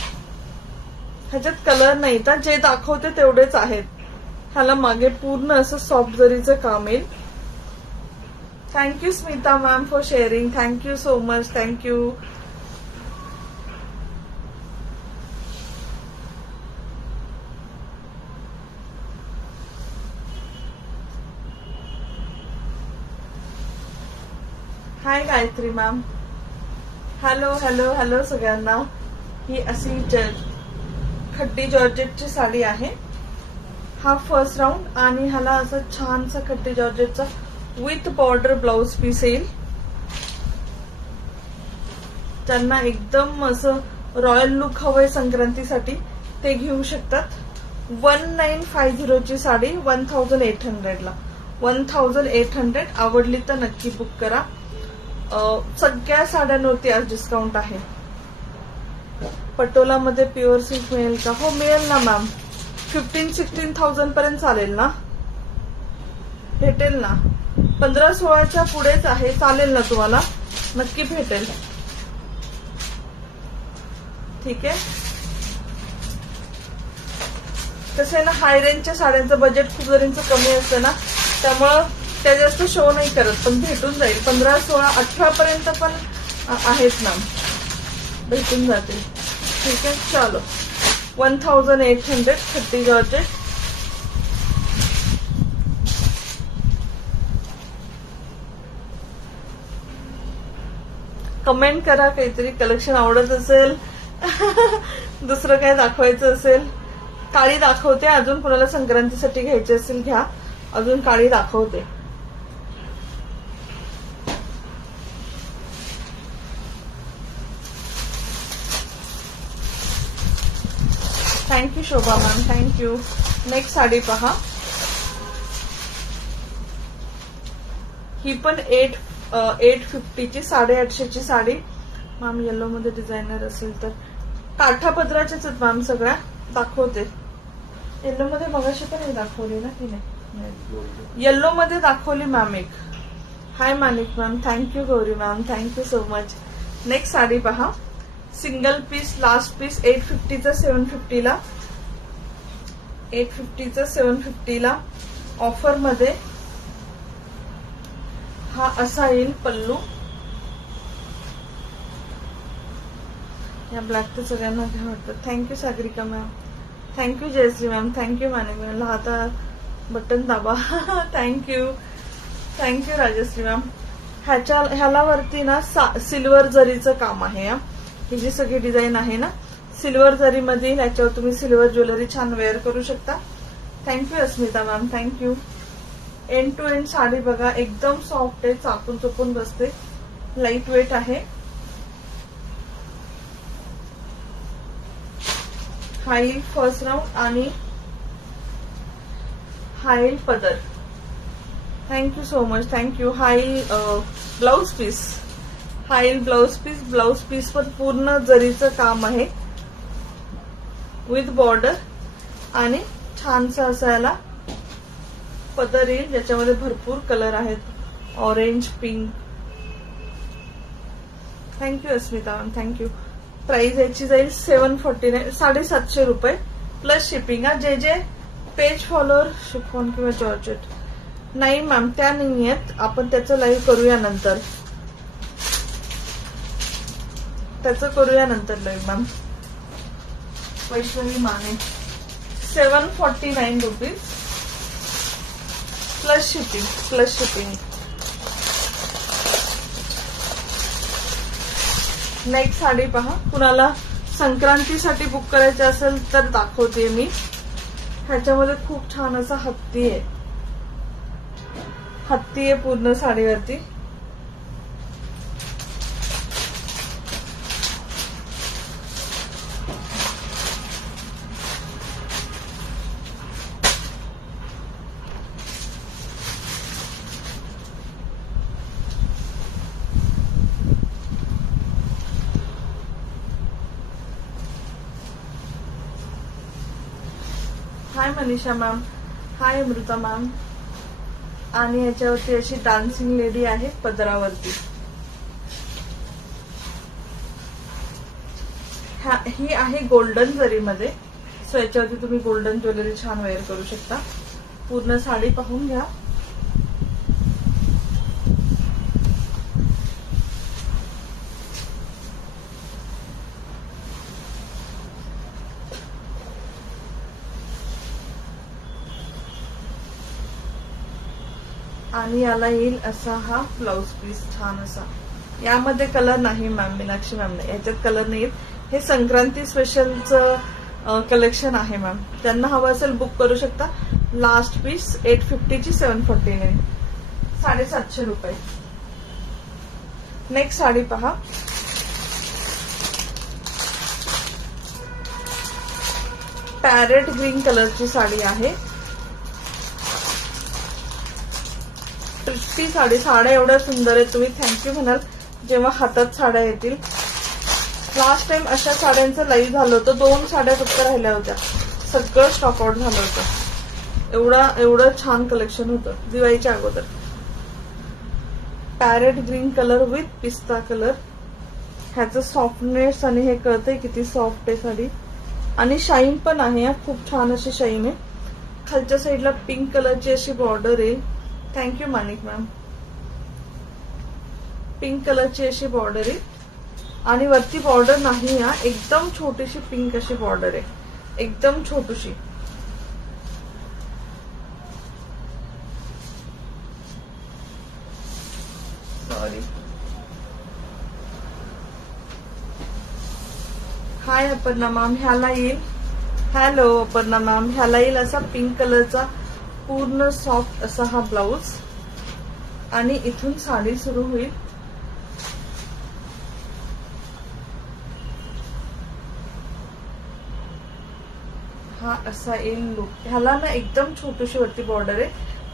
ह्याच्यात कलर नाही तर जे दाखवते तेवढेच आहेत. ह्याला मागे पूर्ण असं सॉफ्ट जरीचं काम येईल. Thank you Smita ma'am for sharing, thank you so much, thank you. Hi Gayatri ma'am. Hello hello hello सगळ्यांना. ही अशी खड्डी जॉर्जेटची साडी आहे. हा फर्स्ट राऊंड आणि ह्याला असं छानसा खड्डी जॉर्जेटचा विथ बॉर्डर ब्लाउज पीस येईल. त्यांना एकदम असं रॉयल लुक हवंय संक्रांतीसाठी ते घेऊ शकतात. 1950 ची साडी 1800 ला. 1800. आवडली तर नक्की बुक करा. सगळ्या साड्यांवरती आज डिस्काउंट आहे. पटोला मध्ये प्युअर सिल्क मिळेल का? हो मिळेल ना मॅम. 15-16,000 पर्यंत चालेल ना, भेटेल ना. 15-16च्या पुढेच आहे, चालेल ना तुम्हाला, नक्की भेटेल. ठीक आहे. कसं आहे ना, हाय रेंजच्या साड्यांचं बजेट खूप जरींचं कमी असतं ना, त्यामुळं त्या जास्त शो नाही करत, पण भेटून जाईल. 15, 16, 18 पर्यंत पण आहेत ना, भेटून जातील. ठीक आहे. चलो 1800 खड्डी जॉर्जेट. कमेंट करा काहीतरी कलेक्शन आवडत असेल, दुसरं काय दाखवायचं असेल. काळी दाखवते, अजून कुणाला संक्रांतीसाठी घ्यायची असेल घ्या, अजून काळी दाखवते. Thank you Shobha ma'am, thank you. Next sari पहा. ही पण 850 ची 850 ची साडी मॅम. येलो मध्ये डिझायनर असेल तर काठापदराच्याच आहेत मॅम सगळ्या. दाखवते. येलो मध्ये मगाशी पण हे दाखवली ना की नाही? येलो मध्ये दाखवली मॅम एक. Hi Manik ma'am, thank you. Gauri ma'am, thank you so much. Next sari पहा. Single piece, last piece. 850चा 750 ला. 850चा 750 ला ऑफर मध्ये. हा असा येईल पल्लू. या ब्लॅक तर सगळ्यांना घ्या वाटतं. Thank you Sagarika ma'am, thank you Jayashree ma'am, thank you Manik ma'am. आता बटन दाबा. Thank you, thank you Rajshri ma'am. ह्याला वरती ना सिल्वर जरीचं काम आहे. ही जी सगळी डिझाईन आहे ना सिल्वर जरी मध्ये, ह्याच्यावर तुम्ही सिल्वर ज्वेलरी छान वेअर करू शकता. Thank you Asmita ma'am, thank you. End to end sari बघा, एकदम सॉफ्ट आहे, चापून चुपून बसते, लाईट वेट आहे. हाईल फर्स्ट राऊंड आणि हाईल पदर. Thank you so much, thank you. हाईल ब्लाउज पीस, हाईल ब्लाउज पीस. ब्लाउज पीस पण पूर्ण जरीचं काम आहे विथ बॉर्डर आणि छानसा असा याला पदर येईल, ज्याच्यामध्ये भरपूर कलर आहेत. Orange, pink. Thank you Asmita ma'am, thank you. Price याची जाईल 749, 750 रुपये प्लस शिपिंग. जे जे पेज फॉलोअर शिफॉन किंवा जॉर्जेट नाही मॅम, त्या नाही आहेत. आपण त्याचं लाईव्ह करूया नंतर, त्याचं करूया नंतर live ma'am. Vaishnavi Mane. 749 rupees plus shipping, plus shipping. Next sari पहा. कुणाला संक्रांतीसाठी बुक करायचे असेल तर दाखवते मी. ह्याच्यामध्ये खूप छान असा हत्ती आहे. हत्ती आहे पूर्ण साडीवरती. हाय मनीषा मॅम, हाय अमृता मॅम. आणि याच्यावरती अशी डान्सिंग लेडी आहे पदरावरती. ही आहे गोल्डन जरीमध्ये. सो याच्यावरती तुम्ही गोल्डन ज्वेलरी छान वेअर करू शकता. पूर्ण साडी पाहून घ्या. आणि याला येईल असा हा ब्लाउज पीस छान असा. यामध्ये कलर नाही मॅम, मीनाक्षी मॅम नाही, याच्यात कलर नाही. हे संक्रांती स्पेशलचं कलेक्शन आहे मॅम. त्यांना हवं असेल बुक करू शकता. लास्ट पीस 850 ची 749, 750 रुपये. नेक्स्ट साडी पहा. पॅरेट ग्रीन कलरची साडी आहे. प्रिटी साडी. साड्या एवढ्या सुंदर आहेत, तुम्ही थँक्यू म्हणाल जेव्हा हातात साड्या येतील. लास्ट टाइम अशा साड्यांचं लाईव्ह झालं होतं. 2 साड्या फक्त राहिल्या होत्या. सगळं स्टॉक आउट झालं होतं. एवढं छान कलेक्शन होतं दिवाळीच्या अगोदर. पॅरेट ग्रीन कलर विथ पिस्ता कलर. ह्याचं सॉफ्टनेस आणि हे कळतंय किती सॉफ्ट आहे साडी. आणि शाईन पण आहे, खूप छान अशी शाईन आहे. खालच्या साईडला पिंक कलरची अशी बॉर्डर आहे. Thank you Manik ma'am. पिंक कलरची अशी बॉर्डर आहे. आणि वरती बॉर्डर नाही, एकदम छोटीशी पिंक अशी बॉर्डर आहे, एकदम छोटीशी. सॉरी. हाय अपर्णा मॅम. ह्याला येईल, हॅलो अपर्णा मॅम, ह्याला येईल असा पिंक कलरचा पूर्ण सॉफ्ट असा हा ब्लाउज. आणि इथून साडी सुरू होईल. हा असा येईल लुक. ह्याला ना एकदम छोटीशी वरती बॉर्डर आहे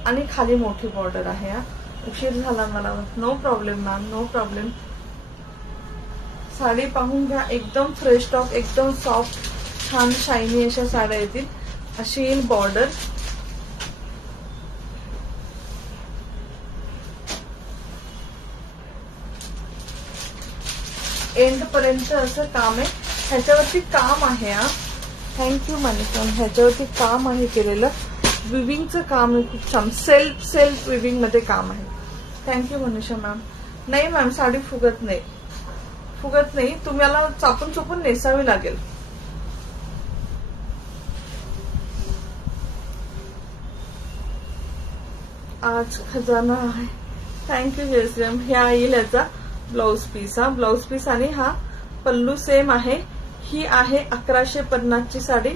आणि खाली मोठी बॉर्डर आहे. उशीर झाला मला. No problem ma'am, no problem. Sari पाहून घ्या. एकदम फ्रेश स्टॉक, एकदम सॉफ्ट, छान शायनी अशा साड्या येतील. अशी येईल बॉर्डर. एंड पर्यंत असं काम आहे. ह्याच्यावरती काम आहे. थँक्यू मनीषा. ह्याच्यावरती काम आहे केलेलं. विविंगचं काम आहे खूप छान. सेल्फ विविंग मध्ये काम आहे. Thank you Manisha ma'am. नाही मॅम, साडी फुगत नाही, फुगत नाही. तुम्हाला चापून चुपून नेसावी लागेल. आज खजाना आहे. थँक्यू जयश्रीराम. ह्या येईल याचा ब्लाउज पीस. हा ब्लाउज पीस आणि हा पल्लू सेम आहे. ही आहे 1150 ची साडी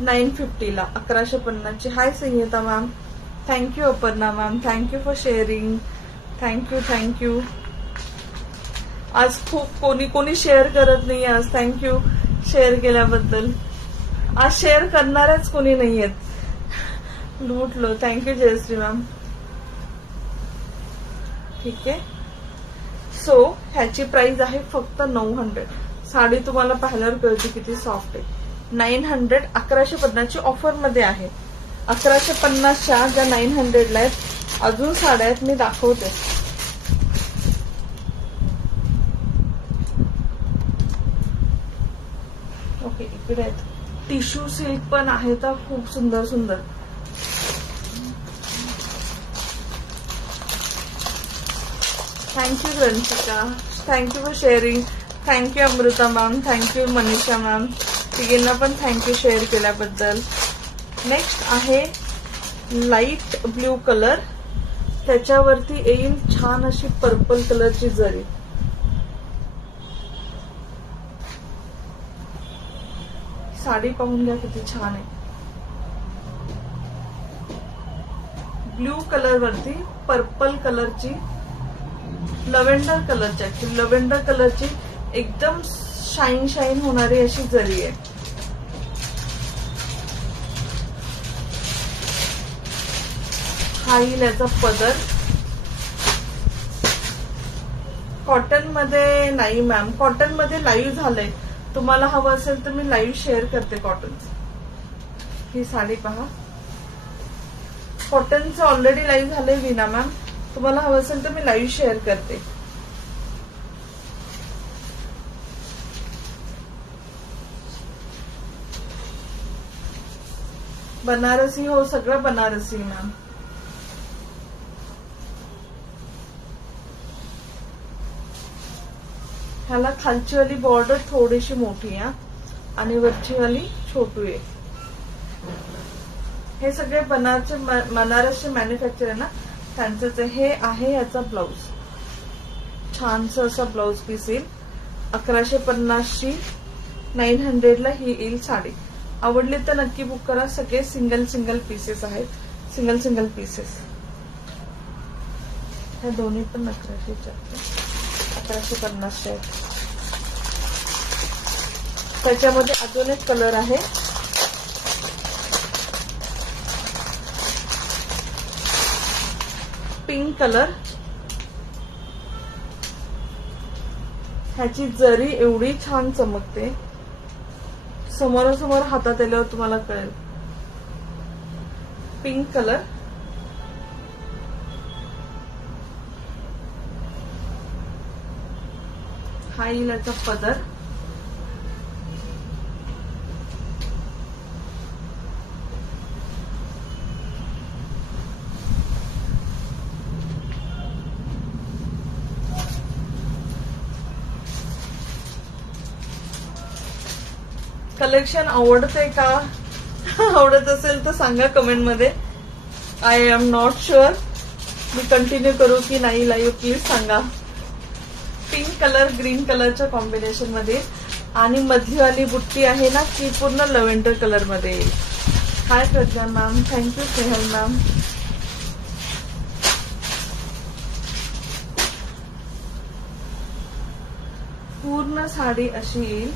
950 ला. 1150 ची. Hi Sangeeta ma'am. Thank you Aparna ma'am. Thank you for sharing. Thank you thank you. आज खूप कोणी शेअर करत नाही आज. थँक्यू शेअर केल्याबद्दल. आज शेअर करणारच कोणी नाहीयेत. लुटलो. Thank you Jayashree ma'am. ठीक आहे. सो ह्याची प्राइस आहे फक्त 900. साडी तुम्हाला पाहिल्यावर कळते किती सॉफ्ट आहे. 900. 1150 ची ऑफर मध्ये आहे. 1150च्या ज्या 900 ला आहेत. अजून साड्या आहेत, मी दाखवते. ओके, इकडे आहेत. टिश्यू सिल्क पण आहे तर खूप सुंदर सुंदर. Thank you Ranshika. Thank you for sharing. Thank you Amruta ma'am. Thank you Manisha ma'am. तिघींना पण थँक्यू शेअर केल्याबद्दल. नेक्स्ट आहे लाईट ब्ल्यू कलर. त्याच्यावरती येईल छान अशी पर्पल कलरची जरी. साडी पाहून घ्या किती छान आहे. ब्ल्यू कलर वरती पर्पल कलरची, लव्हेंडर कलरची, ऍक्च्युली लव्हेंडर कलरची एकदम शाईन शाईन होणारी अशी जरी आहे. हा येईल याचा पदर. कॉटन मध्ये नाही मॅम, कॉटन मध्ये लाईव्ह झालंय. तुम्हाला हवं असेल तर मी लाईव्ह शेअर करते कॉटनचं. ही साडी पहा, कॉटनचं ऑलरेडी लाईव्ह झालंय विना मॅम. तुम्हाला हवं असेल तर मी लाईव्ह शेअर करते. बनारसी हो, सगळं बनारसी मॅम. ह्याला खालची वाली बॉर्डर थोडीशी मोठी आहे आणि वरची वाली छोटी आहे. हे सगळे बनारसचे मॅन्युफॅक्चर आहे ना, त्यांचं हे आहे. याचा ब्लाउज छानस असा ब्लाउज पीस येईल. 1150ची 900 ला ही येईल साडी. आवडली तर नक्की बुक करा. सगळे सिंगल सिंगल पीसेस आहेत, सिंगल सिंगल पीसेस. ह्या दोन्ही पण 1150चे आहेत. त्याच्यामध्ये अजून एक कलर आहे, पिंक कलर. ह्याची जरी एवढी छान चमकते, समोरासमोर हातात आल्यावर तुम्हाला कळेल. Pink colour. हा येईल याचा पदर. कलेक्शन आवडते का? आवडत असेल तर सांगा कमेंट मध्ये. I am not sure me continue करू की नाही लाईव्ह, प्लीज सांगा. पिंक कलर ग्रीन कलरच्या कॉम्बिनेशन मध्ये आणि मधलीवाली बुट्टी आहे ना ती पूर्ण लव्हेंडर कलर मध्ये येईल. Hi Pragya ma'am, thank you Snehal ma'am. पूर्ण साडी अशी येईल,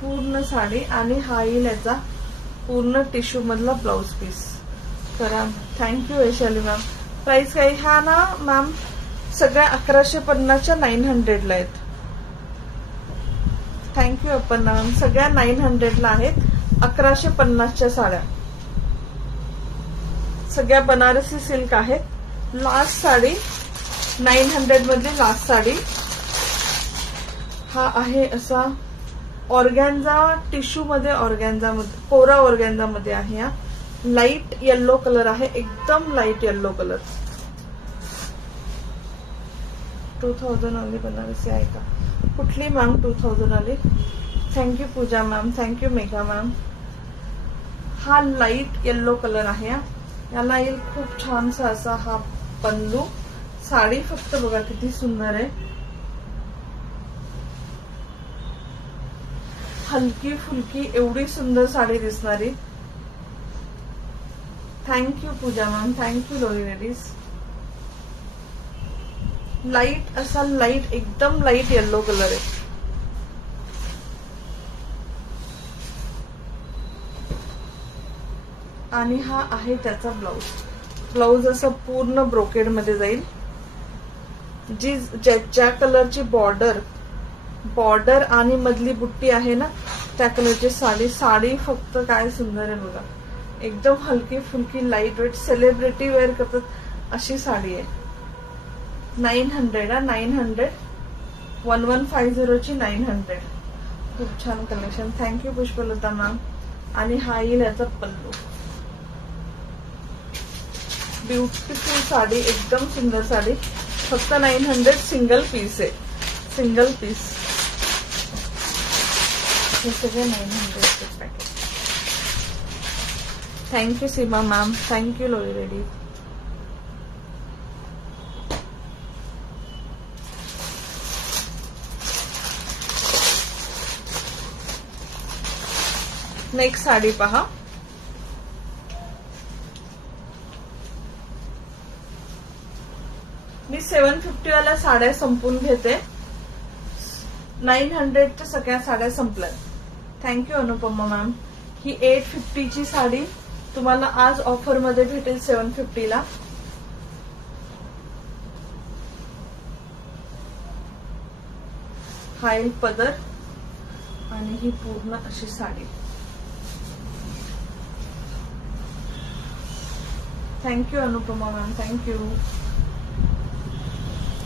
पूर्ण साडी. आणि हा येईल याचा पूर्ण टिश्यू मधला ब्लाउज पीस. करा. Thank you Vaishali ma'am. प्राइस काही हा ना मॅम सगळ्या 1150च्या 900 ला आहेत. थँक्यू अप्पा मॅम. सगळ्या 900 ला आहेत. 1150च्या साड्या सगळ्या बनारसी सिल्क आहेत. लास्ट साडी 900 मधली लास्ट साडी. हा आहे असा ऑर्गॅन्झा टिश्यू मध्ये, ऑर्गॅन्झा मध्ये, कोरा ऑर्गॅन्झा मध्ये आहे. हा लाईट येल्लो कलर आहे, एकदम लाईट येल्लो कलर. 2000 आली बनारसी आहे का? कुठली मॅम 2000 आली? थँक्यू पूजा मॅम, थँक्यू मेघा मॅम. हा लाईट येल्लो कलर आहे. याला येईल खूप छानसा असा हा पल्लू. साडी फक्त बघा किती सुंदर आहे. हलकी फुलकी एवढी सुंदर साडी दिसणारी. थँक्यू पूजा मॅम, थँक्यू लोरी लेडीज. लाईट असा लाईट एकदम लाईट येल्लो कलर आहे. आणि हा आहे त्याचा ब्लाउज. ब्लाउज असं पूर्ण ब्रोकेड मध्ये जाईल. जी ज्या कलरची बॉर्डर आणि मधली बुट्टी आहे ना त्या कलरची साडी. साडी फक्त काय सुंदर आहे बघा. एकदम हलकी फुलकी लाईट वेट, सेलिब्रिटी वेअर करतात अशी साडी आहे. 900 900 1150ची 900. खूप छान कलेक्शन. Thank you Pushpalata ma'am. आणि हा येईल याचा पल्लू. ब्युटिफुल साडी, एकदम सुंदर साडी. फक्त 900. सिंगल पीस आहे, सिंगल पीस. हे सगळे 900 पॅकेट. थँक्यू सीमा मॅम, थँक्यू लोरी रेडी. नेक्स्ट साडी पहा. मी 750 वाल्या साड्या संपून घेते. 900च्या सगळ्या साड्या संपल्या. Thank you Anupama ma'am. ही 850 ची साडी तुम्हाला आज ऑफर मध्ये भेटेल 750 ला. हाईल पदर आणि ही पूर्ण अशी sari. Thank you Anupama ma'am, thank you.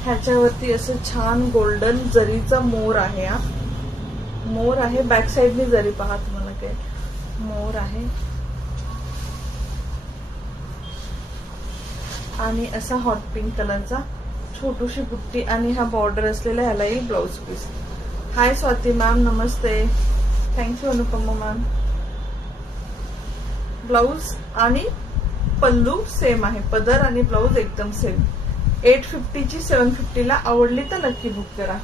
ह्याच्यावरती असं छान गोल्डन जरीचा मोर आहे. हा मोर आहे. बॅक साइडनी जरी पहा तुम्हाला काय मोर आहे. आणि असा हॉट पिंक कलरचा छोटूशी बुट्टी आणि हा बॉर्डर असलेला ह्याला येईल blouse piece. Hi Swati ma'am, नमस्ते. Thank you Anupama ma'am. ब्लाउज आणि पल्लू सेम आहे. पदर आणि ब्लाउज एकदम सेम. 850 ची 750 ला आवडली तर नक्की बुक करा.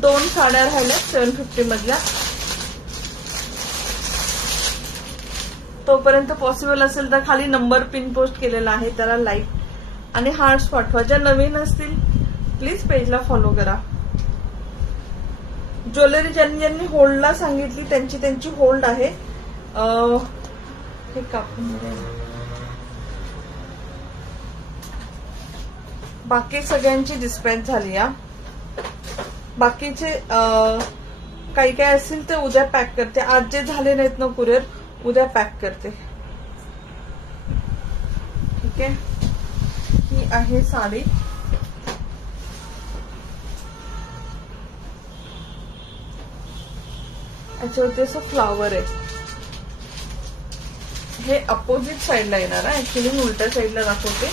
दोन साड्या राहिल्या 750 मधल्या. तोपर्यंत पॉसिबल असेल तर खाली नंबर पिन पोस्ट केलेला आहे त्याला लाईक आणि हार्ट्स पाठवा. ज्या नवीन असतील प्लीज पेजला फॉलो करा. ज्वेलरी ज्यांनी ज्यांनी होल्डला सांगितली त्यांची त्यांची होल्ड आहे. हे कापून बाकी सगळ्यांची डिस्पॅच झाली. बाकीचे काही काय असतील ते उद्या पॅक करते. आज जे झाले नाहीत ना कुरिअर उद्या पॅक करते. ठीक आहे. ही आहे साडी. याच्यावरती असं फ्लावर आहे. हे अपोजिट साईडला येणार आहे. ऍक्च्युली मी उलट्या साईडला दाखवते.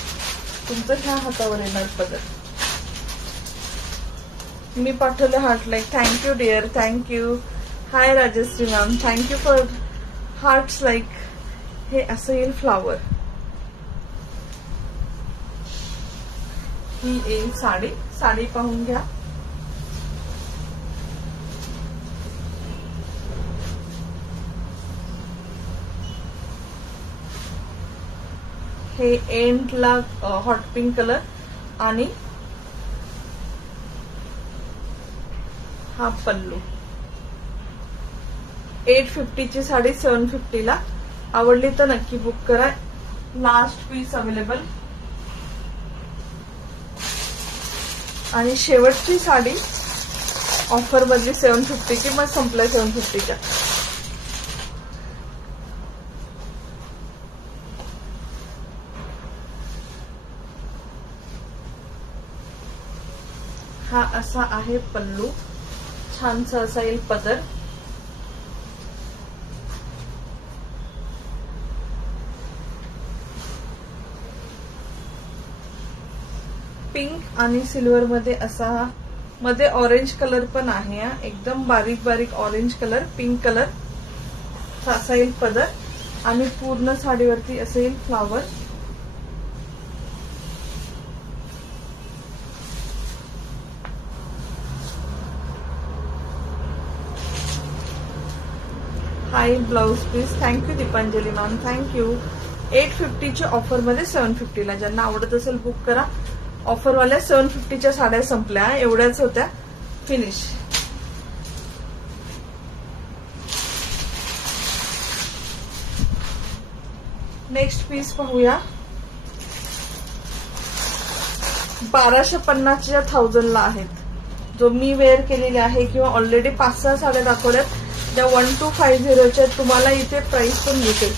तुमचं ह्या हातावर येणार पदर. मी पाठवलं heart like. Thank you dear, thank you. Hi Rajshree ma'am, thank you for hearts like. हे असं येईल फ्लावर. ही येईल साडी. साडी पाहून घ्या. हे एंडला हॉट पिंक कलर आणि हा पल्लू. 850 ची साडी 750 ला आवडली तर नक्की बुक करा. Last piece available. आणि शेवटची साडी ऑफर मधली 750 ची मग संपल्या 750 च्या. हा असा आहे पल्लू. छानसा असा येईल पदर. पिंक आणि सिल्वर मध्ये असा मध्ये ऑरेंज कलर पण आहे. एकदम बारीक बारीक ऑरेंज कलर, पिंक कलर असा येईल पदर. आणि पूर्ण साडीवरती असं येईल फ्लावर. हाय blouse piece. Thank you Deepanjali ma'am, thank you. 850 च्या ऑफर मध्ये 750 ला. ज्यांना आवडत असेल बुक करा. ऑफरवाल्या 750 च्या साड्या संपल्या. एवढ्याच होत्या. फिनिश. नेक्स्ट पीस पाहूया. 1250 च्या 1000 ला आहेत. जो मी वेअर केलेले आहे किंवा ऑलरेडी 5-6 साड्या दाखवल्यात त्या 1250 च्या. तुम्हाला इथे प्राइस पण दिसेल.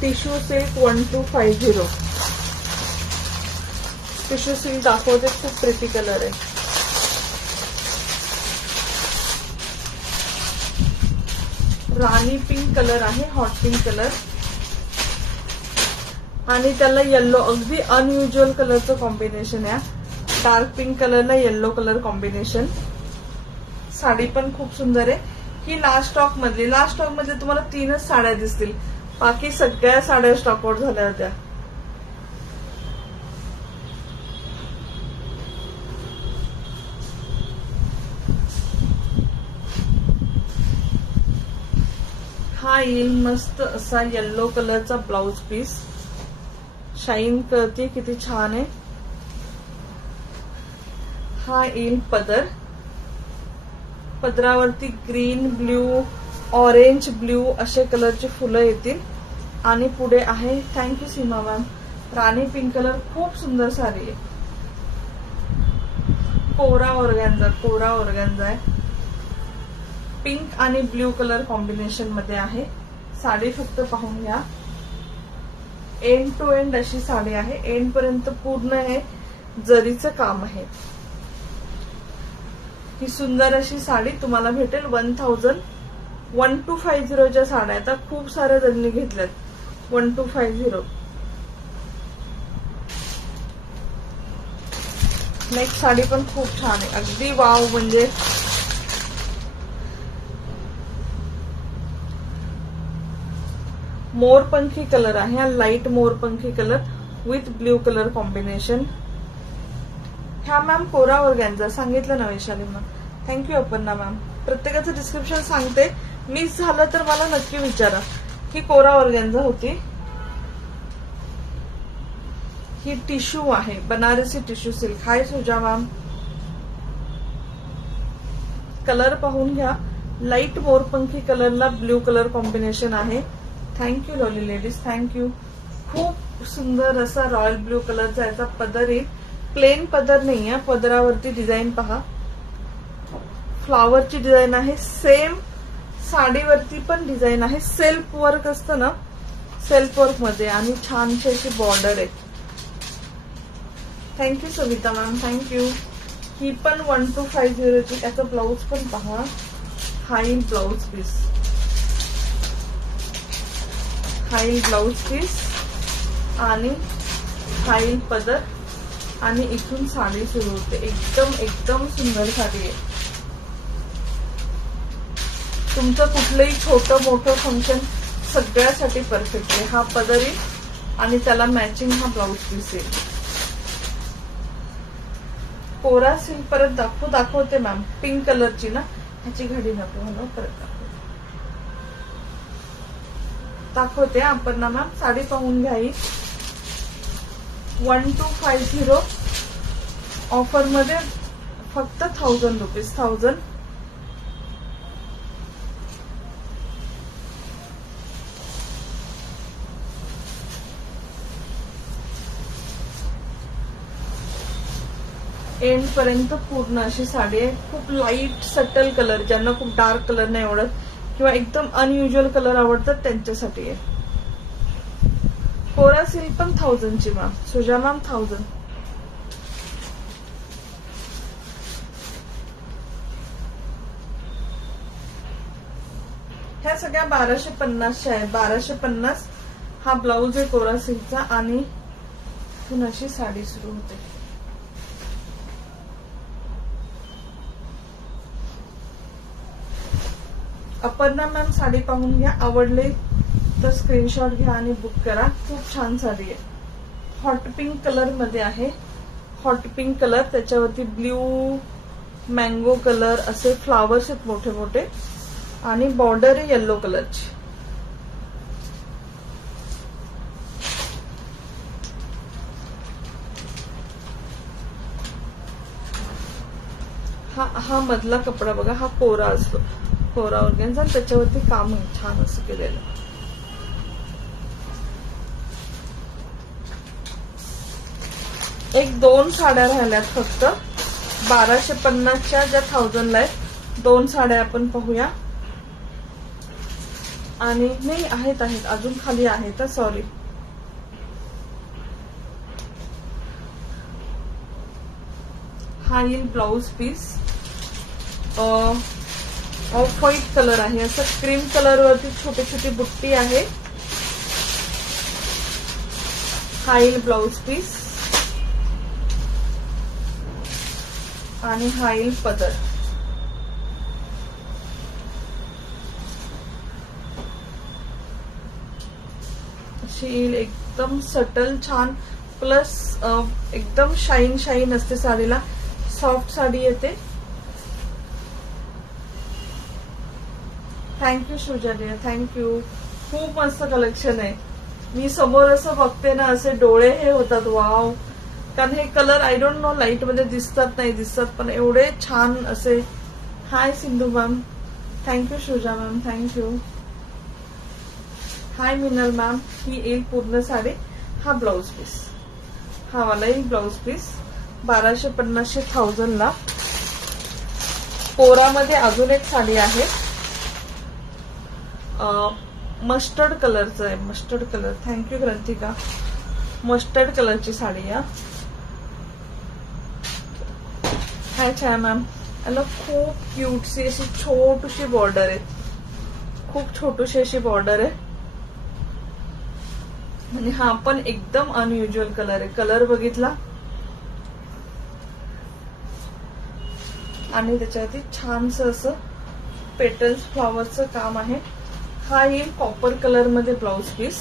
Tissue silk 1250. टिश्यू सिल्क दाखवते. खूप प्रिटी कलर आहे. राणी पिंक कलर आहे. हॉट पिंक कलर आणि त्याला येल्लो. अगदी अनयुज्युअल कलरचं कॉम्बिनेशन आहे. डार्क पिंक कलरला येल्लो कलर कॉम्बिनेशन. साडी पण खूप सुंदर आहे. ही लास्ट स्टॉक मधली. लास्ट स्टॉक मध्ये तुम्हाला 3च साड्या दिसतील. बाकी सगळ्या साड्या स्टॉक आउट झाल्या होत्या. हा येईल मस्त असा येलो कलरचा ब्लाउज पीस, शाईन करते, किती छान आहे. हा येईल पदर, पदरावरती ग्रीन, ब्ल्यू, ऑरेंज, ब्ल्यू असे कलरचे फुलं येतील. आणि पुढे आहे, थँक्यू सीमा मॅम, राणी पिंक कलर, खूप सुंदर साडी आहे. कोरा ऑर्गॅन्झा आहे. पिंक आणि ब्ल्यू कलर कॉम्बिनेशन मध्ये आहे. साडी फक्त पाहून घ्या. एंड टू एंड अशी साडी आहे. एंड पर्यंत पूर्ण हे जरीचं काम आहे. ही सुंदर अशी साडी तुम्हाला भेटेल 1250च्या साड्या. आता खूप साऱ्या जणांनी घेतल्यात 1250. नेक्स्ट साडी पण खूप छान आहे, अगदी वाव. म्हणजे मोरपंखी कलर आहे हा, लाईट मोरपंखी colour with blue colour combination. ह्या मॅम कोरा ऑर्गॅन्झा सांगितलं ना Vaishali ma'am. Thank you Aparna ma'am. प्रत्येकाचं डिस्क्रिप्शन सांगते, मिस झालं तर मला नक्की विचारा. ही कोरा ऑर्गॅन्झा होती. ही टिश्यू आहे, बनारसी टिश्यू सिल्क. हाय सुजा मॅम. कलर पाहून घ्या. लाईट मोरपंखी कलरला ब्ल्यू कलर कॉम्बिनेशन आहे. Thank you lovely ladies, thank you. खूप सुंदर असा रॉयल ब्ल्यू कलरचा याचा पदर येईल. प्लेन पदर नाही आहे, पदरावरती डिझाईन पहा, फ्लॉवरची डिझाईन आहे. सेम साडीवरती पण डिझाईन आहे. सेल्फ वर्क असतं ना, सेल्फ वर्क मध्ये, आणि छानशी अशी बॉर्डर आहे. Thank you Savita ma'am, thank you. ही पण 1250ची. त्याचा ब्लाऊज पण पहा. हाई ब्लाऊज पीस, हाई ब्लाऊज पीस आणि हाई पदर, आणि इथून साडी सुरू होते. एकदम सुंदर साडी आहे. तुमचं कुठलंही छोटं मोठं फंक्शन सगळ्यासाठी परफेक्ट आहे. हा पदर येईल आणि त्याला मॅचिंग हा ब्लाऊज पीस येईल. कोरा सिल्क परत दाखवते मॅम. पिंक कलरची ना, ह्याची घडी नको मला, परत दाखवते अपर्णा मॅम. साडी पाहून घ्या. 1250 ऑफर मध्ये फक्त 1000 रुपीज. 1000. एंड पर्यंत पूर्ण अशी साडी आहे. खूप लाईट सटल कलर, ज्यांना खूप डार्क कलर नाही आवडत किंवा एकदम अनयुज्युअल कलर आवडतात त्यांच्यासाठी आहे. कोरा सिल्क पण 1000ची मॅम. सुजा मॅम 1000. ह्या सगळ्या 1250च्या आहेत. 1250 हा ब्लाऊज आहे कोरा सिल्कचा, आणि इथून अशी साडी सुरू होते. अपर्णा मॅम साडी पाहून घ्या. आवडले तर स्क्रीनशॉट घ्या आणि बुक करा. खूप छान साडी आहे. हॉट पिंक कलर मध्ये आहे. हॉट पिंक कलर, त्याच्यावरती ब्ल्यू मँगो कलर असे फ्लावर्स आहेत मोठे मोठे, आणि बॉर्डर आहे येलो कलरची. हा मधला कपडा बघा, हा कोरा असतो, कोरा ऑर्गॅन्झा, आणि त्याच्यावरती काम आहे छान असं केलेलं. एक 2 साड्या राहिल्यात फक्त 1250च्या, ज्या 1000ला आहेत. 2 साड्या आपण पाहूया. आणि नाही, आहेत अजून खाली आहेत. सॉरी. हा येईल blouse piece. Off white colour आहे. असं क्रीम कलर वरती छोटी छोटी बुट्टी आहे. हा येईल ब्लाऊज पीस, आणि हा येईल पदर. अशी येईल एकदम सटल छान, प्लस एकदम शाईन असते साडीला. सॉफ्ट साडी येते. Thank you Shruja dear, thank you. खूप मस्त कलेक्शन आहे. मी समोर असं बघते ना, असे डोळे हे होतात वाव. कारण हे colour I don't know light मध्ये दिसतात नाही दिसतात, पण एवढे छान असे. Hi Sindhu ma'am, thank you Shruja ma'am, thank you. Hi Minal ma'am. ही येईल पूर्ण साडी. हा ब्लाउज पीस, हा वाला येईल ब्लाउज पीस 1250 1000 ला. पोरामध्ये अजून एक साडी आहे, मस्टर्ड कलरचं आहे. Mustard colour, thank you Granthika. Mustard कलरची साडी या. Hi Chhaya ma'am. याला खूप क्यूटसी अशी छोटीशी बॉर्डर आहे, खूप छोटीशी अशी बॉर्डर आहे. म्हणजे हा पण एकदम अनयुज्युअल कलर आहे. कलर बघितला आणि त्याच्यावरती छानसं असं पेटल्स फ्लॉवरचं काम आहे. हा येईल कॉपर कलर मध्ये ब्लाउज पीस.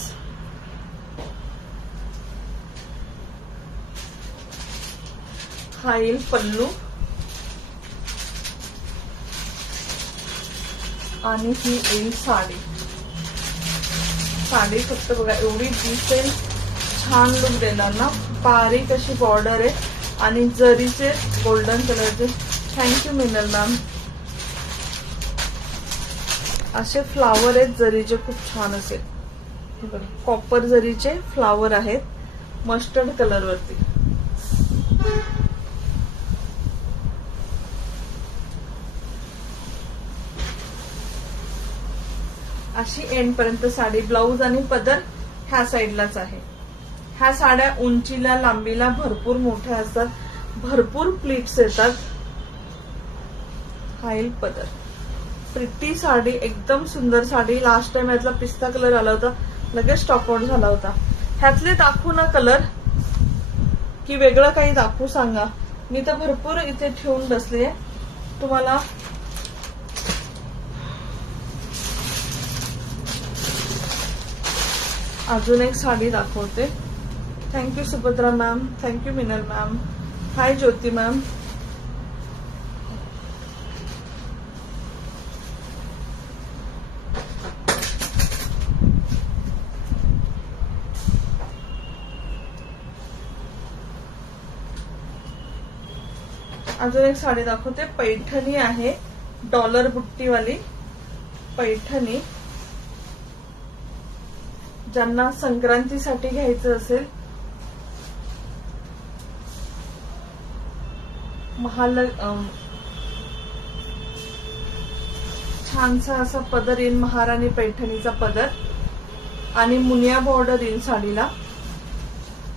हा येईल पल्लू आणि ही येईल साडी. साडी फक्त बघा एवढी डिसेंट छान लुक देणार ना. बारीक अशी बॉर्डर आहे आणि जरीचे गोल्डन कलरचे. Thank you Minal ma'am. असे फ्लावर आहेत जरीचे, खूप छान असेल. कॉपर जरीचे फ्लावर आहेत मस्टर्ड कलर वरती. अशी एंड पर्यंत साडी. ब्लाऊज आणि पदर ह्या साईडलाच आहे. ह्या साड्या उंचीला लांबीला भरपूर मोठ्या असतात, भरपूर प्लीट्स येतात. हा येईल पदर. प्रिटी साडी, एकदम सुंदर साडी. लास्ट टाइम यातला पिस्ता कलर आला होता, लगेच स्टॉक आउट झाला होता. ह्यातले दाखवू ना कलर, की वेगळं काही दाखवू सांगा. मी तर भरपूर इथे ठेवून बसले. तुम्हाला अजून एक साडी दाखवते. Thank you Subhadra ma'am, thank you Minal ma'am. Hi Jyoti ma'am. अजून एक साडी दाखवते. पैठणी आहे, डॉलर बुट्टीवाली पैठणी. ज्यांना संक्रांतीसाठी घ्यायचं असेल, छानसा असा पदर येईल, महाराणी पैठणीचा पदर आणि मुनिया बॉर्डर येईल साडीला.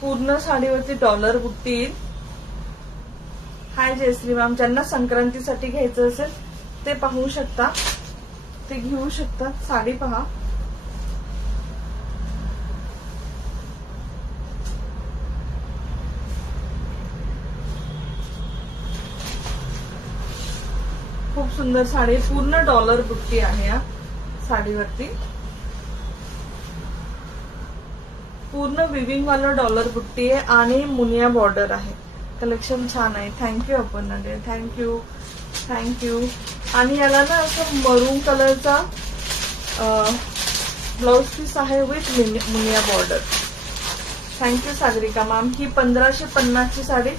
पूर्ण साडीवरती डॉलर बुट्टी येईल. हाय जयश्री मॅम. ज्यांना संक्रांतीसाठी घ्यायचं असेल ते पाहू शकता, ते घेऊ शकतात. साडी पहा. खूप सुंदर साडी. पूर्ण डॉलर बुट्टी आहे या साडीवरती. पूर्ण विविंग वाला डॉलर बुट्टी आहे आणि मुनिया बॉर्डर आहे. कलेक्शन छान आहे. Thank you Aparna De, thank you thank you. आणि याला ना असं मरून कलरचा ब्लाउज पीस आहे विथ मुनिया बॉर्डर. Thank you Sagarika ma'am. ही 1550 ची साडी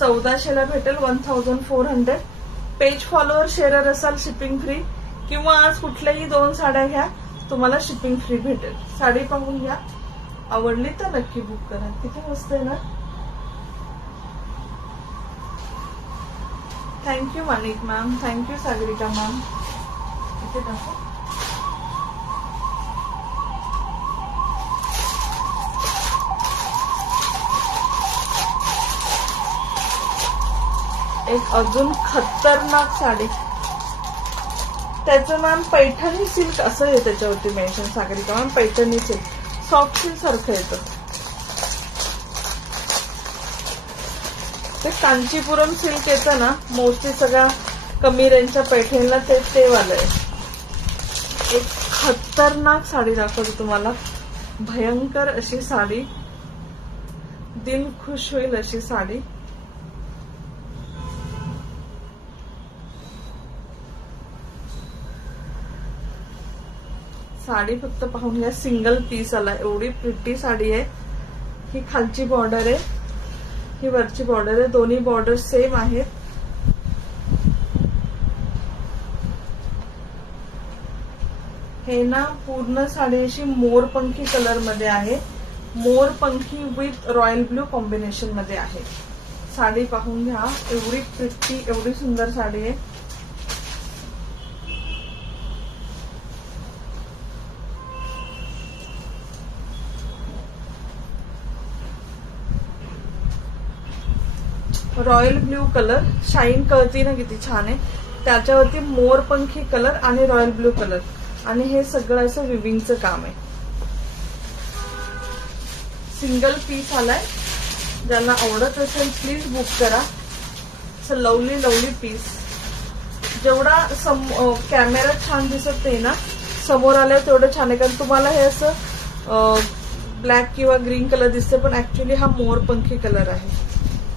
1400 ला भेटेल. 1400. पेज फॉलोअर शेअर असाल शिपिंग फ्री, किंवा आज कुठल्याही 2 साड्या घ्या, तुम्हाला शिपिंग फ्री भेटेल. साडी पाहून घ्या, आवडली तर नक्की बुक करा. किती मस्त आहे ना. Thank you Manik ma'am, thank you Sagarika ma'am. इथे टाकू. एक अजून खतरनाक साडी, त्याचं मॅम पैठणी सिल्क असं आहे त्याच्यावरती mention. Sagarika ma'am Paithani silk, soft silk सारखं येतं. ते कांचीपुरम सिल्क येतं ना मोस्टली सगळ्या कमी रेंजच्या पैठणीला, ते वालं आहे. एक खतरनाक साडी दाखवते तुम्हाला. भयंकर अशी साडी, दिल खुश होईल अशी साडी. साडी फक्त पाहून घ्या, सिंगल पीस आला, एवढी प्रिटी साडी आहे. ही खालची बॉर्डर आहे, ही वरची बॉर्डर आहे, दोन्ही बॉर्डर सेम आहेत. हे ना पूर्ण साडी अशी मोरपंखी कलर मध्ये आहे, मोरपंखी विथ रॉयल ब्लू कॉम्बिनेशन मध्ये आहे. साडी पाहून घ्या, एवढी प्रिटी, एवढी सुंदर साडी आहे. रॉयल ब्ल्यू कलर, शाईन कळती ना किती छान आहे. त्याच्यावरती मोरपंखी कलर आणि रॉयल ब्ल्यू कलर, आणि हे सगळं असं विविंगचं काम आहे. सिंगल पीस आलाय, ज्यांना आवडत असेल प्लीज बुक करा. Lovely lovely piece. जेवढा कॅमेरा छान दिसत नाही ना, समोर आल्यावर तेवढं छान आहे. कारण तुम्हाला हे असं ब्लॅक किंवा ग्रीन कलर दिसते, पण ऍक्च्युली हा मोरपंखी कलर आहे.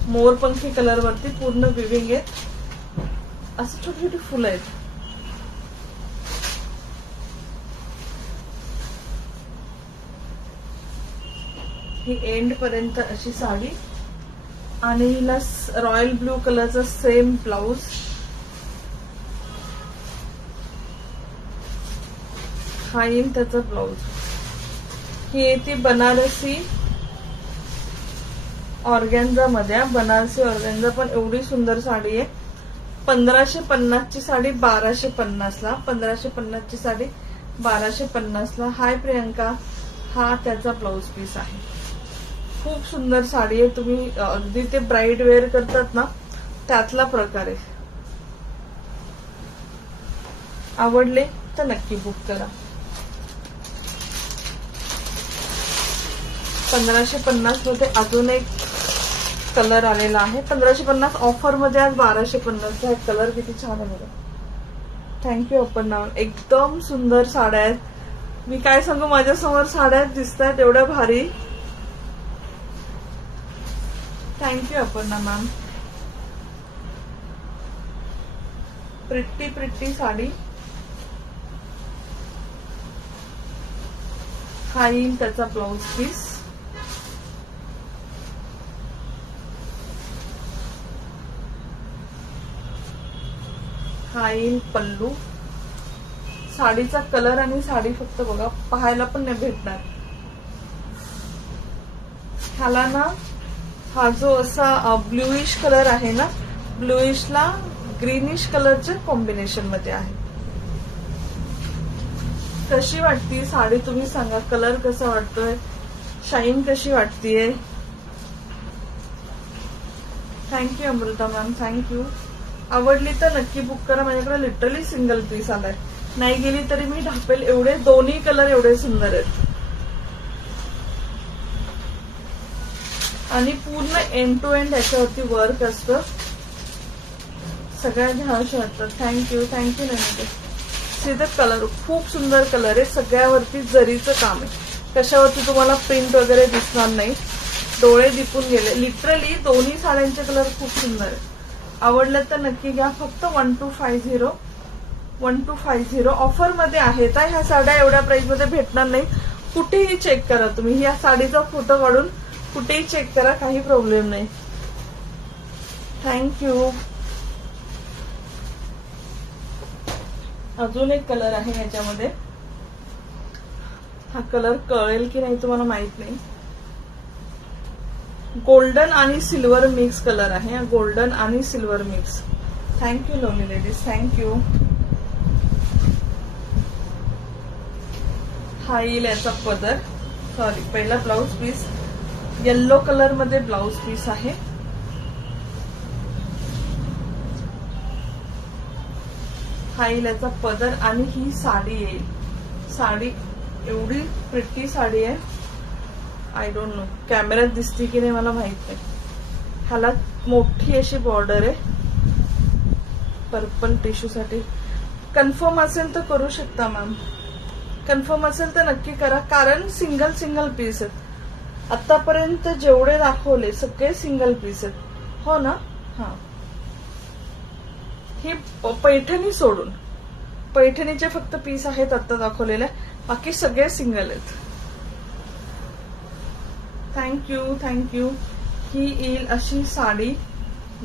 मोरपंखी कलर वरती पूर्ण विविंग आहे, असं छोटी छोटी फुलं आहेत. ही एंड पर्यंत अशी साडी, आणि हिला रॉयल ब्लू कलरचा सेम ब्लाउज. हा येईल त्याचा ब्लाउज. ही येते बनारसी ऑर्गॅन्झा मध्ये, बनारसी ऑर्गॅन्झा, पण एवढी सुंदर साडी आहे. 1550 ची साडी 1250 ला, 1550 ची साडी 1250 ला. हाय प्रियंका, हा त्याचा ब्लाउज पीस आहे. खूप सुंदर साडी आहे, तुम्ही अगदी ते ब्राइड वेअर करतात ना त्यातला प्रकार आहे. आवडले तर नक्की बुक करा. 1550 मध्ये अजून एक कलर आलेला आहे. 1550 ऑफर मध्ये आज 1250 चा कलर किती छान आहे बघा. थँक्यू अपर्णा. एकदम सुंदर साड्या आहेत. मी काय सांगू, माझ्यासमोर साड्या दिसतात एवढ्या भारी. Thank you Aparna ma'am. Pretty pretty sari. हा येईल त्याचा ब्लाउज पीस. हा येईल पल्लू. साडीचा कलर आणि साडी फक्त बघा, पाहायला पण नाही भेटणार. ह्याला ना हा जो असा ब्लूइश कलर आहे ना, ब्लूइशला ग्रीनिश कलरच्या कॉम्बिनेशन मध्ये आहे. कशी वाटती साडी तुम्ही सांगा, कलर कसा वाटतोय, शाईन कशी वाटतीये. Thank you Amruta ma'am, thank you. आवडली तर नक्की बुक करा. माझ्याकडे लिटरली सिंगल पीस आलाय, नाही गेली तरी मी ढापेल एवढे. दोन्ही कलर एवढे सुंदर आहेत, आणि पूर्ण एंड टू एंड याच्यावरती वर्क असतं. सगळ्या घ्यावशा वाटतात. थँक्यू, थँक्यू नंतर. सीधा कलर खूप सुंदर कलर आहे, सगळ्यावरती जरीचं काम आहे. कशावरती तुम्हाला प्रिंट वगैरे दिसणार नाही. डोळे दिपून गेले लिटरली. दोन्ही साड्यांचे कलर खूप सुंदर आहे. आवडलं तर नक्की घ्या. फक्त 1250 ऑफर मध्ये आहेत. ह्या साड्या एवढ्या प्राइस मध्ये भेटणार नाही. कुठेही चेक करा तुम्ही, या साडीचा फोटो काढून कुठेही चेक करा, काही प्रॉब्लेम नाही. थँक्यू. अजून एक कलर आहे याच्यामध्ये. हा कलर कळेल की नाही तुम्हाला माहित नाही. गोल्डन आणि सिल्वर मिक्स कलर आहे. गोल्डन आणि सिल्वर मिक्स. थँक्यू लोनी लेडीज, थँक्यू. हा येईल याचा पदर, सॉरी पहिला ब्लाउज पीस. येल्लो कलर मध्ये ब्लाउज पीस आहे. हा येईल याचा पदर, आणि ही साडी येईल. साडी एवढी प्रिटी साडी आहे. आय डोंट नो कॅमेऱ्यात दिसती की नाही मला माहित नाही. ह्याला मोठी अशी बॉर्डर आहे पर्पल टिश्यू साठी. कन्फर्म असेल तर करू शकता मॅम, कन्फर्म असेल तर नक्की करा, कारण सिंगल सिंगल पीस आहेत. आतापर्यंत जेवढे दाखवले सगळे सिंगल पीस आहेत. हो ना. हा, ही पैठणी सोडून पैठणीचे फक्त पीस आहेत आता दाखवलेले. बाकी सगळे सिंगल आहेत. थँक्यू. ही येईल अशी साडी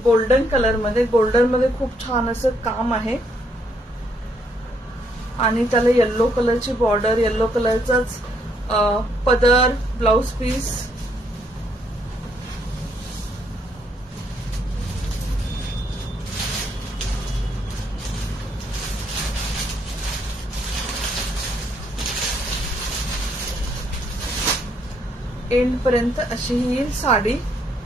गोल्डन कलर मध्ये. गोल्डन मध्ये खूप छान असं काम आहे आणि त्याला येल्लो कलरची बॉर्डर, येल्लो कलरचाच पदर, ब्लाउज पीस. एंड पर्यंत अशी ही येईल साडी.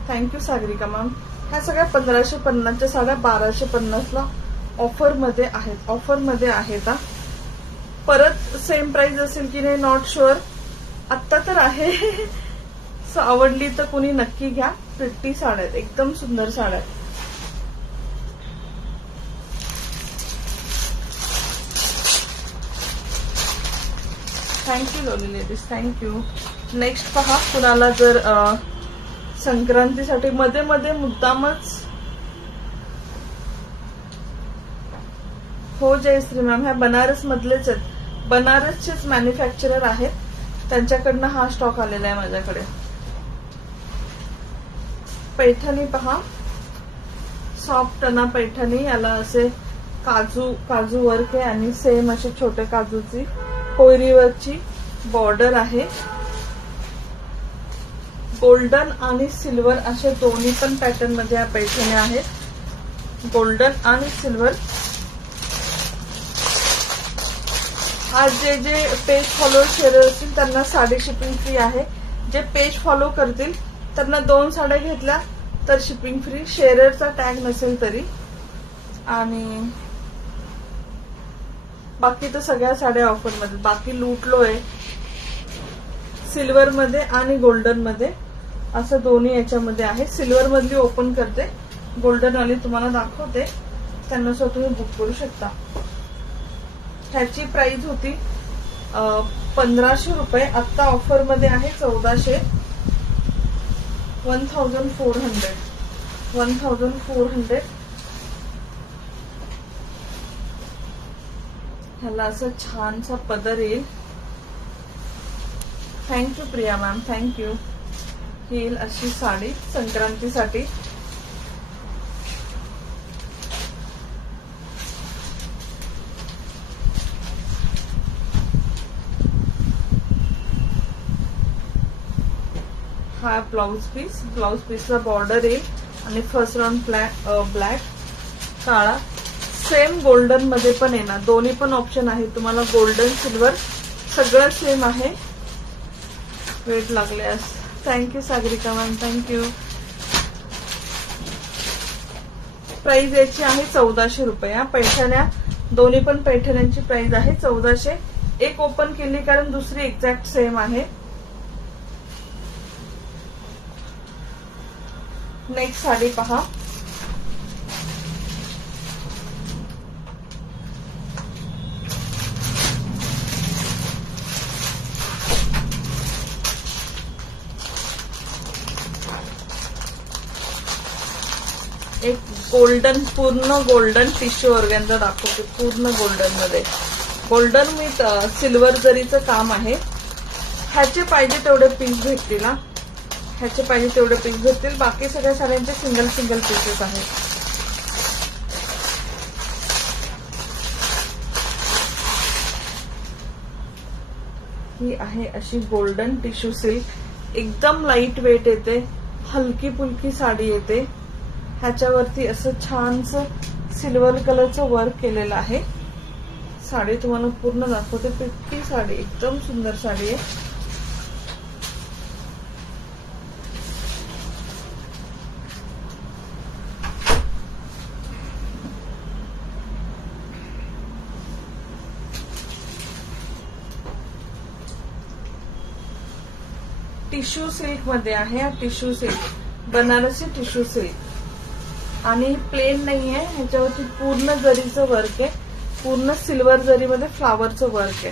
Thank you Sagarika ma'am. ह्या सगळ्या 1550च्या साड्या 1250ला ऑफर मध्ये आहेत. ऑफर मध्ये आहेत. परत सेम प्राइस असेल की नाही नॉट शुअर. आत्ता तर आहे. सो आवडली तर कोणी नक्की घ्या. प्रिटी साड्या आहेत, एकदम सुंदर साड्या आहेत. Thank you lovely ladies, thank you. Next पहा, कुणाला जर संक्रांतीसाठी मध्ये मध्ये मुद्दामच. हो जयश्री मॅम, ह्या बनारस मधलेच आहेत. बनारसचेच मॅन्युफॅक्चरर आहेत, त्यांच्याकडनं हा स्टॉक आलेला आहे माझ्याकडे. पैठणी पहा, सॉफ्ट टना पैठणी. याला असे काजू वर्क आहे आणि सेम असे छोटे काजूची कोयरीवरची बॉर्डर आहे. गोल्डन आणि सिल्वर असे दोन्ही पण पॅटर्न मध्ये या पैठणी आहेत. गोल्डन आणि सिल्वर. आज जे पेज फॉलो शेअर असतील त्यांना साडी शिपिंग फ्री आहे. जे पेज फॉलो करतील त्यांना 2 साड्या घेतल्या तर शिपिंग फ्री. शेअरचा टॅग नसेल तरी. आणि बाकी तर सगळ्या साड्या ऑफर मध्ये. बाकी लूटलो आहे सिल्वर मध्ये आणि गोल्डन मध्ये, असं दोन्ही याच्यामध्ये आहे. सिल्वर मधली ओपन करते, गोल्डन वाली तुम्हाला दाखवते. त्यांना तुम्ही बुक करू शकता. ह्याची प्राइस होती 1500 रुपये. आता ऑफर मध्ये आहे 1400. 1400. ह्याला असं छानसा पदर येईल. Thank you Priya ma'am, thank you. येईल अशी साडी संक्रांतीसाठी. हा ब्लाउज पीस. ब्लाउज पीसला बॉर्डर येईल आणि फर्स्ट राउंड ब्लॅक काळा. सेम गोल्डन मध्ये पण येणार. दोन्ही पण ऑप्शन आहे तुम्हाला. गोल्डन सिल्वर सगळं सेम आहे. वेट लागल्यास. Thank you Sagarika ma'am, thank you. Price याची आहे 1400 रुपये. या पैठण्या दोन्ही पण पैठण्यांची प्राइस आहे 1400. एक ओपन केली कारण दुसरी एक्झॅक्ट सेम आहे. नेक्स्ट साडी पहा. एक गोल्डन, पूर्ण गोल्डन टिश्यू ऑर्गॅन्झा दाखवते. पूर्ण गोल्डन मध्ये. गोल्डन विथ सिल्वर जरीचं काम आहे. ह्याचे पाहिजे तेवढे पीस भेटतील. ह्याचे पाहिजे तेवढे पीस भेटतील. बाकी सगळ्या साड्यांचे सिंगल पीसेस आहेत. ही आहे अशी गोल्डन टिश्यू सिल्क. एकदम लाईट वेट येते. हलकी फुलकी साडी येते. ह्याच्यावरती असं छानसं सिल्वर कलरचं वर्क केलेलं आहे. साडी तुम्हाला पूर्ण दाखवते. प्रिटी साडी, एकदम सुंदर साडी आहे. टिश्यू सिल्क मध्ये आहे. Tissue silk, Banarasi tissue silk. आणि प्लेन नाहीये. ह्याच्यावरती पूर्ण जरीचं वर्क आहे. पूर्ण सिल्वर जरीमध्ये फ्लावरचं वर्क आहे.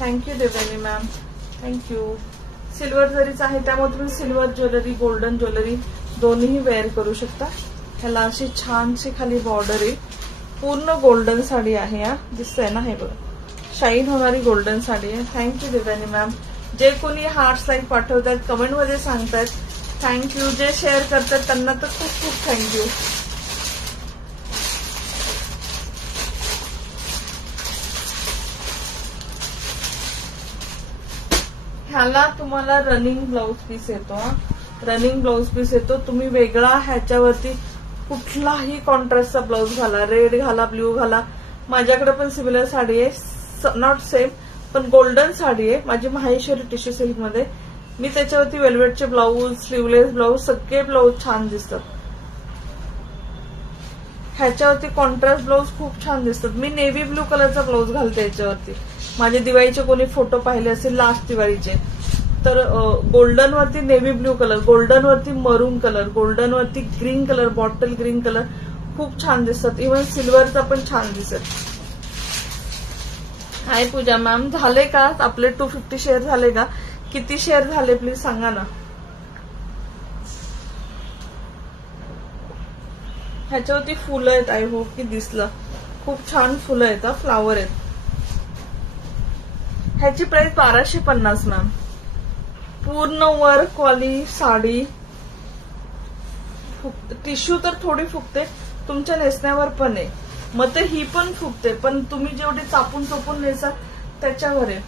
Thank you Devyani ma'am, thank you. Silver जरीचं आहे त्यामुळे तुम्ही सिल्वर ज्वेलरी, गोल्डन ज्वेलरी दोन्ही वेअर करू शकता. ह्याला अशी छानशी खाली बॉर्डर आहे. पूर्ण गोल्डन साडी आहे. हा दिसतंय ना, हे बघा शाईन होणारी गोल्डन साडी आहे. थँक्यू देवानी मॅम. जे कोणी हार्ट्स लाईक पाठवतात, कमेंट मध्ये सांगतात थँक्यू. जे शेअर करतात त्यांना तर खूप खूप थँक्यू. ह्याला तुम्हाला रनिंग ब्लाउज पीस येतो. रनिंग ब्लाउज पीस येतो. तुम्ही वेगळा ह्याच्यावरती कुठलाही कॉन्ट्रास्टचा ब्लाउज घाला, रेड घाला, ब्ल्यू घाला. माझ्याकडे पण सिमिलर साडी आहे, नॉट सेम पण गोल्डन साडी आहे माझी माहेश्वरी टिश्यू सिल्क मध्ये. मी त्याच्यावरती वेल्वेटचे ब्लाऊज, स्लीवलेस ब्लाऊज, सगळे ब्लाऊज छान दिसतात. ह्याच्यावरती कॉन्ट्रास्ट ब्लाऊज खूप छान दिसतात. मी नेव्ही ब्लू कलरचा ब्लाऊज घालते याच्यावरती. माझे दिवाळीचे कोणी फोटो पाहिले असेल लास्ट दिवाळीचे, तर गोल्डन वरती नेव्ही ब्लू कलर, गोल्डन वरती मरून कलर, गोल्डन वरती green colour, bottle green colour खूप छान दिसतात. इव्हन सिल्वरचा पण छान दिसत. हाय पूजा मॅम. झाले का आपले 250 शेअर झाले का? किती शेअर झाले प्लीज सांगा ना. ह्याच्यावरती फुलं आहेत. आय होप की दिसलं. खूप छान फुलं आहेत, फ्लावर आहेत. ह्याची प्राइस 1250 मॅम. पूर्ण वर्क वाली साडी. टिश्यू तर थोडी फुगते, तुमच्या नेसण्यावर पण आहे. मग ते ही पण फुगते, पण तुम्ही जेवढी चापून चोपून नेसाल त्याच्यावर आहे.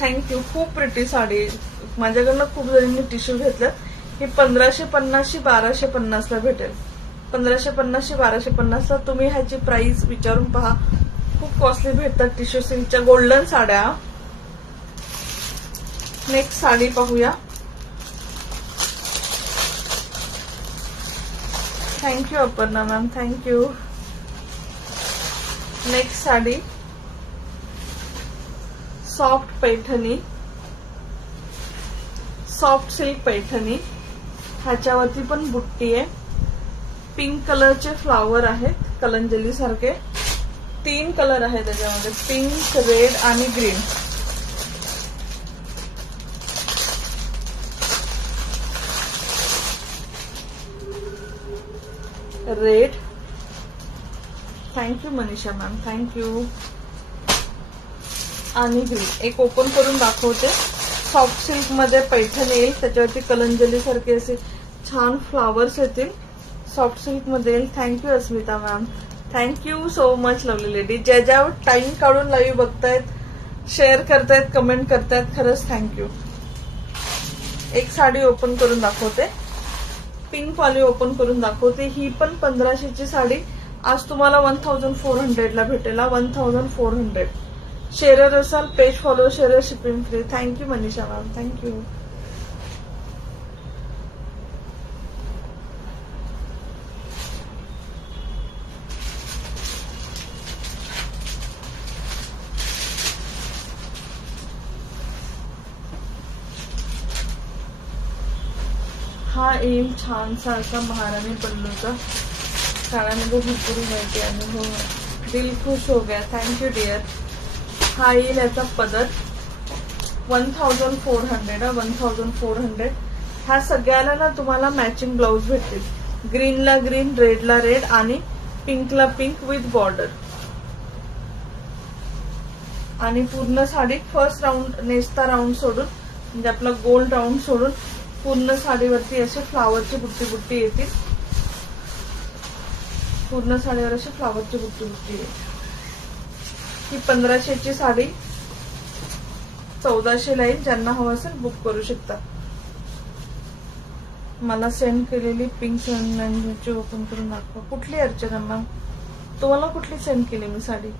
थँक्यू. खूप प्रिटी साडी. माझ्याकडनं खूप जणांनी टिश्यू घेतलं. ही 1550 1250 ला भेटेल. 1550 1250 ला. तुम्ही ह्याची प्राइस विचारून पहा. खूप कॉस्टली भेटतात टिश्यू सिल्कच्या गोल्डन साड्या. नेक्स्ट साडी पाहूया. Thank you Aparna ma'am, thank you. Next sari soft Paithani, soft silk Paithani. ह्याच्यावरती पण बुट्टी आहे. पिंक कलरचे फ्लावर आहेत कलंजली सारखे. 3 कलर आहेत त्याच्यामध्ये, पिंक, रेड आणि green. Red. Thank you Manisha ma'am, thank you. आणि ग्रीन. एक ओपन करून दाखवते. सॉफ्ट सिल्क मध्ये पैठण येईल, त्याच्यावरती कलंजली सारखे असे छान फ्लावर्स येतील. सॉफ्ट सिल्क मध्ये येईल. Thank you Asmita ma'am, thank you so much lovely lady. ज्या ज्या टाइम काढून लाईव्ह बघतायत, शेअर करतायत, कमेंट करतायत, खरंच थँक्यू. एक साडी ओपन करून दाखवते. पिंक वाली ओपन करून दाखवते. ही पण 1500 ची साडी आज तुम्हाला 1400 ला भेटेल. 1400. शेअर असाल, page follow, share, shipping free. Thank you Manisha ma'am, thank you. हा येईल छानसा असा महाराणी पल्लूचा. काळामध्ये भरपूर माहिती आहे. हो, दिल खुश हो गया. Thank you dear. हा येईल याचा पदर. 1400. 1400. ह्या सगळ्याला ना तुम्हाला मॅचिंग ब्लाऊज भेटतील. ग्रीनला ग्रीन, रेडला रेड आणि पिंकला पिंक विथ बॉर्डर. आणि पूर्ण साडी फर्स्ट राऊंड, नेसता राऊंड सोडून, म्हणजे आपला गोल्ड राऊंड सोडून पूर्ण साडीवरती असे फ्लावरची बुट्टी बुट्टी येतील. पूर्ण साडीवर अशी फ्लावरची बुट्टी बुट्टी येईल. ही 1500 ची साडी 1400 ला येईल. ज्यांना हवं असेल बुक करू शकता. मला सेंड केलेली पिंक ची ओपन करून दाखवा. कुठली अर्चना मॅम? तुम्हाला कुठली सेंड केली मी साडी?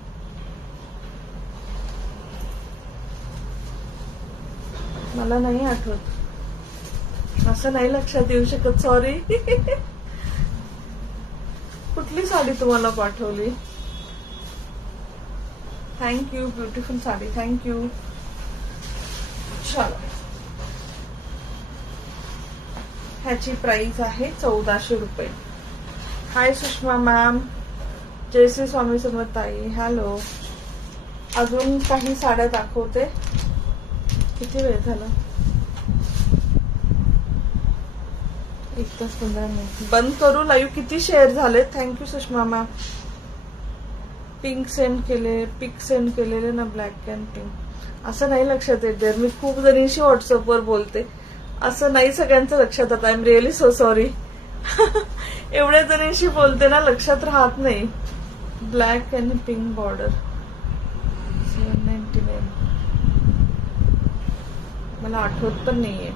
मला नाही आठवत. असं नाही लक्षात येऊ शकत, सॉरी. कुठली साडी तुम्हाला पाठवली? थँक्यू. ब्युटिफुल साडी. थँक्यू. चलो, ह्याची प्राइस आहे 1400 रुपये. हाय सुषमा मॅम, जय श्री स्वामी समर्थ ताई. हॅलो. अजून काही साड्या दाखवते. किती वेळ झाला? 1 तास 15 मिनिट बंद करू लाईव्ह. किती शेअर झाले? Thank you Sushma ma'am. Pink send केले, पिक सेंड केलेले ना, ब्लॅक अँड पिंक. असं नाही लक्षात येत जर मी खूप जणींशी व्हॉट्सअपवर बोलते, असं नाही सगळ्यांचं लक्षात येत. I am really so sorry. एवढ्या जणींशी बोलते ना, लक्षात राहत नाही. Black and pink border 799. मला आठवत पण नाहीये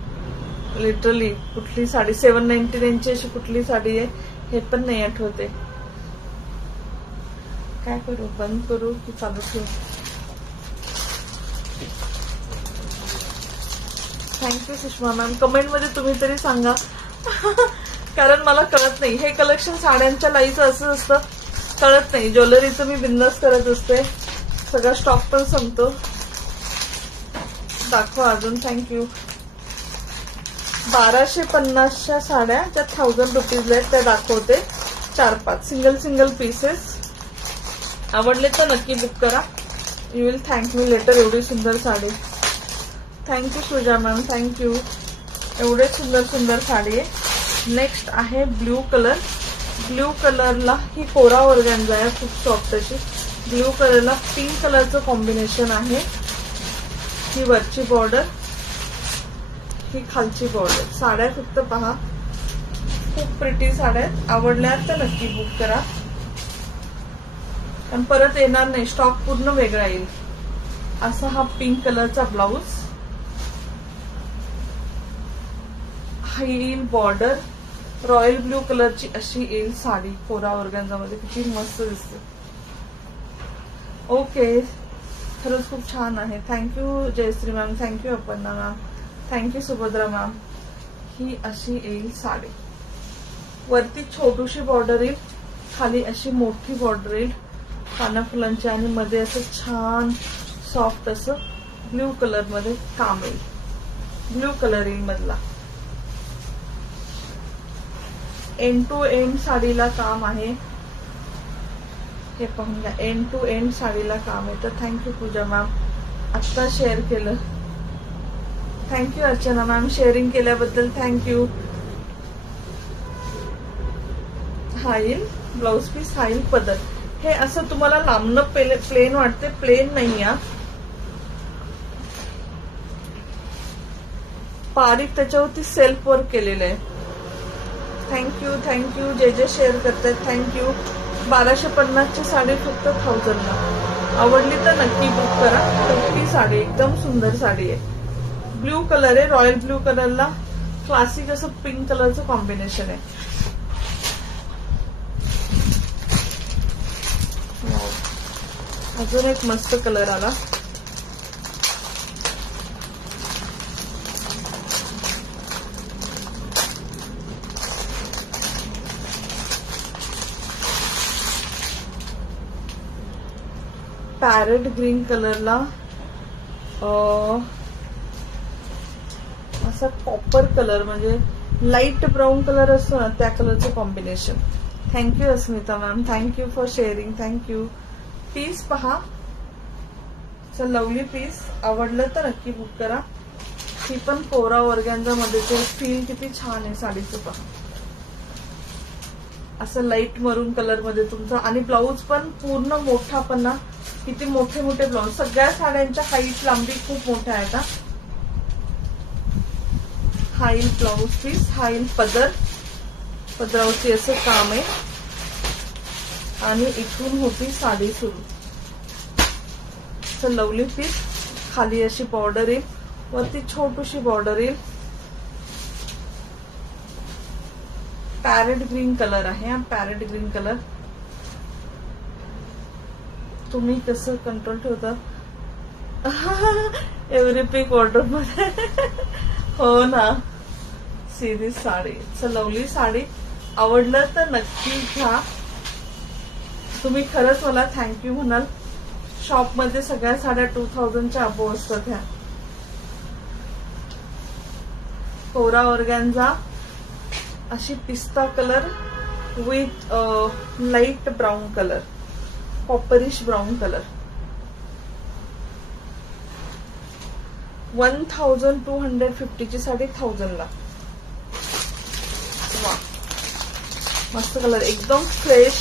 लिटरली कुठली साडी 799 ची अशी कुठली साडी आहे हे पण नाही आठवते. काय करू? बंद करू की चालू ठेवू? Thank you Sushma ma'am. कमेंट मध्ये तुम्ही तरी सांगा. कारण मला कळत नाही. हे कलेक्शन साड्यांच्या लाईचं असं असतं, कळत नाही. ज्वेलरीचं मी बिंदास करत असते. सगळा स्टॉक पण संपतो. दाखवा अजून. थँक्यू. 1250च्या साड्या ज्या 1000 रुपीज आहेत त्या दाखवते. 4-5 सिंगल पीसेस. आवडले तर नक्की बुक करा. You will thank me later. एवढी सुंदर sari. Thank you Suja ma'am. Thank you. एवढे सुंदर साडी आहे. नेक्स्ट आहे ब्ल्यू कलर. ब्ल्यू कलरला ही कोरा ऑर्गॅन्झा आहे, खूप सॉफ्ट अशी. ब्ल्यू कलरला पिंक कलरचं कॉम्बिनेशन आहे. ही वरची बॉर्डर, ही खालची बॉर्डर. साड्या फक्त पहा, खूप प्रिटी साड्या आहेत. आवडल्या तर नक्की बुक करा. पण परत येणार नाही, स्टॉक पूर्ण वेगळा येईल. असा हा पिंक कलरचा ब्लाउज. हा येईल बॉर्डर. रॉयल ब्ल्यू कलरची अशी येईल साडी कोरा ऑर्गॅन्झामध्ये. किती मस्त दिसते. ओके, खरंच खूप छान आहे. Thank you Jayashree ma'am. Thank you Aparna ma'am. Thank you Subhadra ma'am. ही अशी येईल साडी. वरती छोटूशी बॉर्डर येईल, खाली अशी मोठी बॉर्डर येईल काना फुलांची, आणि मध्ये असं छान सॉफ्ट असं ब्ल्यू कलर मध्ये काम येईल. ब्ल्यू कलर येईल मधला. एंड टू एंड साडीला काम आहे. हे पाहून घ्या, एंड टू एंड साडीला काम आहे. तर थँक्यू पूजा मॅम. आत्ता शेअर केलं. Thank you Archana ma'am. शेअरिंग केल्याबद्दल थँक्यू. हा येईल ब्लाउज पीस. हा येईल पदर. हे असं तुम्हाला लांबनं प्लेन वाटते, प्लेन नाही हा. बारीक त्याच्यावरती सेल्फ वर्क केलेलं आहे. थँक्यू. जे शेअर करतायत थँक्यू. 1250ची साडी फक्त 1000 ला. आवडली तर नक्की बुक करा. कुठली साडी एकदम सुंदर साडी आहे. ब्ल्यू कलर आहे. रॉयल ब्ल्यू कलरला क्लासिक असं पिंक कलरचं कॉम्बिनेशन आहे. अजून एक मस्त कलर आला. पॅरेट ग्रीन कलरला असा कॉपर कलर, म्हणजे लाईट ब्राऊन कलर असतो ना त्या कलरचं combination. Thank you Asmita ma'am. Thank you for sharing. Thank you. Piece पहा, लवली पीस. आवडलं तर नक्की बुक करा. ही पण कोरा ऑर्गॅन्झा मध्ये फील किती छान आहे साडीचं पहा. असं लाईट मरून कलर मध्ये तुमचं. आणि ब्लाऊज पण पूर्ण मोठा पण ना, किती मोठे मोठे ब्लाऊज. सगळ्या साड्यांच्या हाईट लांबी खूप मोठ्या आहेत. हा येईल ब्लाऊज पीस. हा येईल पदर. पदरावरती असं काम आहे आणि इथून होती साडी सुरू. Lovely piece. खाली अशी बॉर्डर येईल, वरती छोटीशी बॉर्डर येईल. पॅरेट ग्रीन कलर आहे हा. Parrot green colour. तुम्ही कसं कंट्रोल ठेवता? एव्हरी पिक ऑर्डर मध्ये. हो ना. सीधी साडी. लवली साडी. आवडलं तर नक्की घ्या. तुम्ही खरंच मला थँक्यू म्हणाल. शॉप मध्ये सगळ्या साड्या 2000च्या अबोव असतात ह्या. कोरा ऑर्गॅन्झा अशी पिस्ता colour with light brown colour, copperish brown colour. 1250ची साडी 1000 ला. मस्त कलर, एकदम फ्रेश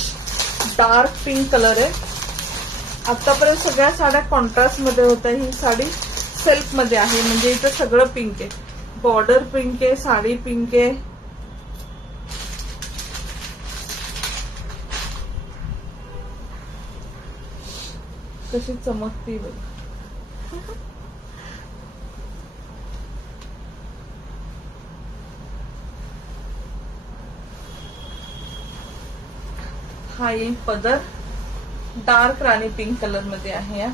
डार्क पिंक कलर आहे. आतापर्यंत सगळ्या साड्या कॉन्ट्रास्ट मध्ये होत्या, ही साडी सेल्फ मध्ये आहे. म्हणजे इथं सगळं पिंक आहे, बॉर्डर पिंक आहे, साडी पिंक आहे. कशी चमकती बघ. हा येईल पदर, डार्क राणी पिंक कलर मध्ये आहे.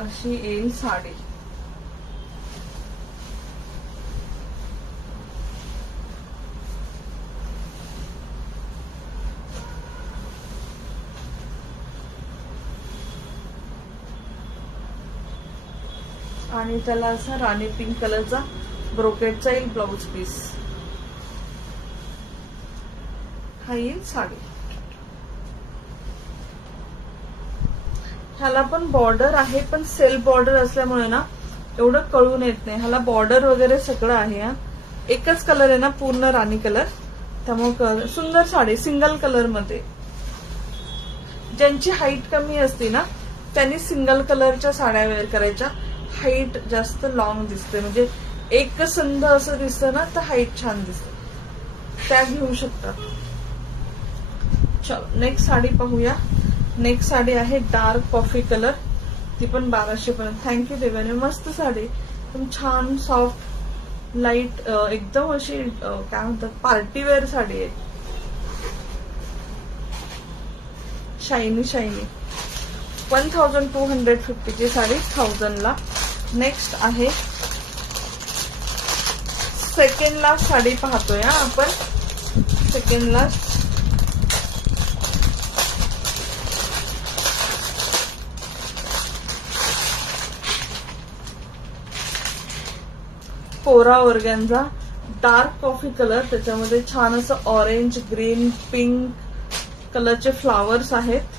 अशी येईल साडी. आणि त्याला असा राणी पिंक कलरचा ब्रोकेटचा येईल ब्लाउज पीस. हा येईल साडी. ह्याला पण बॉर्डर आहे, पण सेल्फ बॉर्डर असल्यामुळे ना एवढं कळून येत नाही. ह्याला बॉर्डर वगैरे सगळं आहे. एकच कलर आहे ना, पूर्ण राणी कलर, त्यामुळे सुंदर साडी सिंगल कलर मध्ये. ज्यांची हाईट कमी असते ना त्यांनी सिंगल कलरच्या साड्या वेअर करायच्या. हाईट जास्त लॉंग दिसते, म्हणजे एक संध असं दिसतं ना तर हाईट छान दिसते, त्या घेऊ शकतात. चलो नेक्स्ट साडी पाहूया. नेक्स्ट साडी आहे डार्क कॉफी कलर, ती पण 1200 पर्यंत. थँक्यू देवाने. मस्त साडी, एकदम छान सॉफ्ट लाईट, एकदम अशी काय म्हणतात पार्टीवेअर साडी आहे. Shiny shiny. 1250 ची साडी 1000 ला. नेक्स्ट आहे सेकंड लास्ट साडी पाहतोय आपण. सेकंड लास्ट कोरा ऑर्गॅन्झा, डार्क कॉफी कलर, त्याच्यामध्ये छान असं ऑरेंज, ग्रीन, पिंक कलरचे फ्लावर्स आहेत.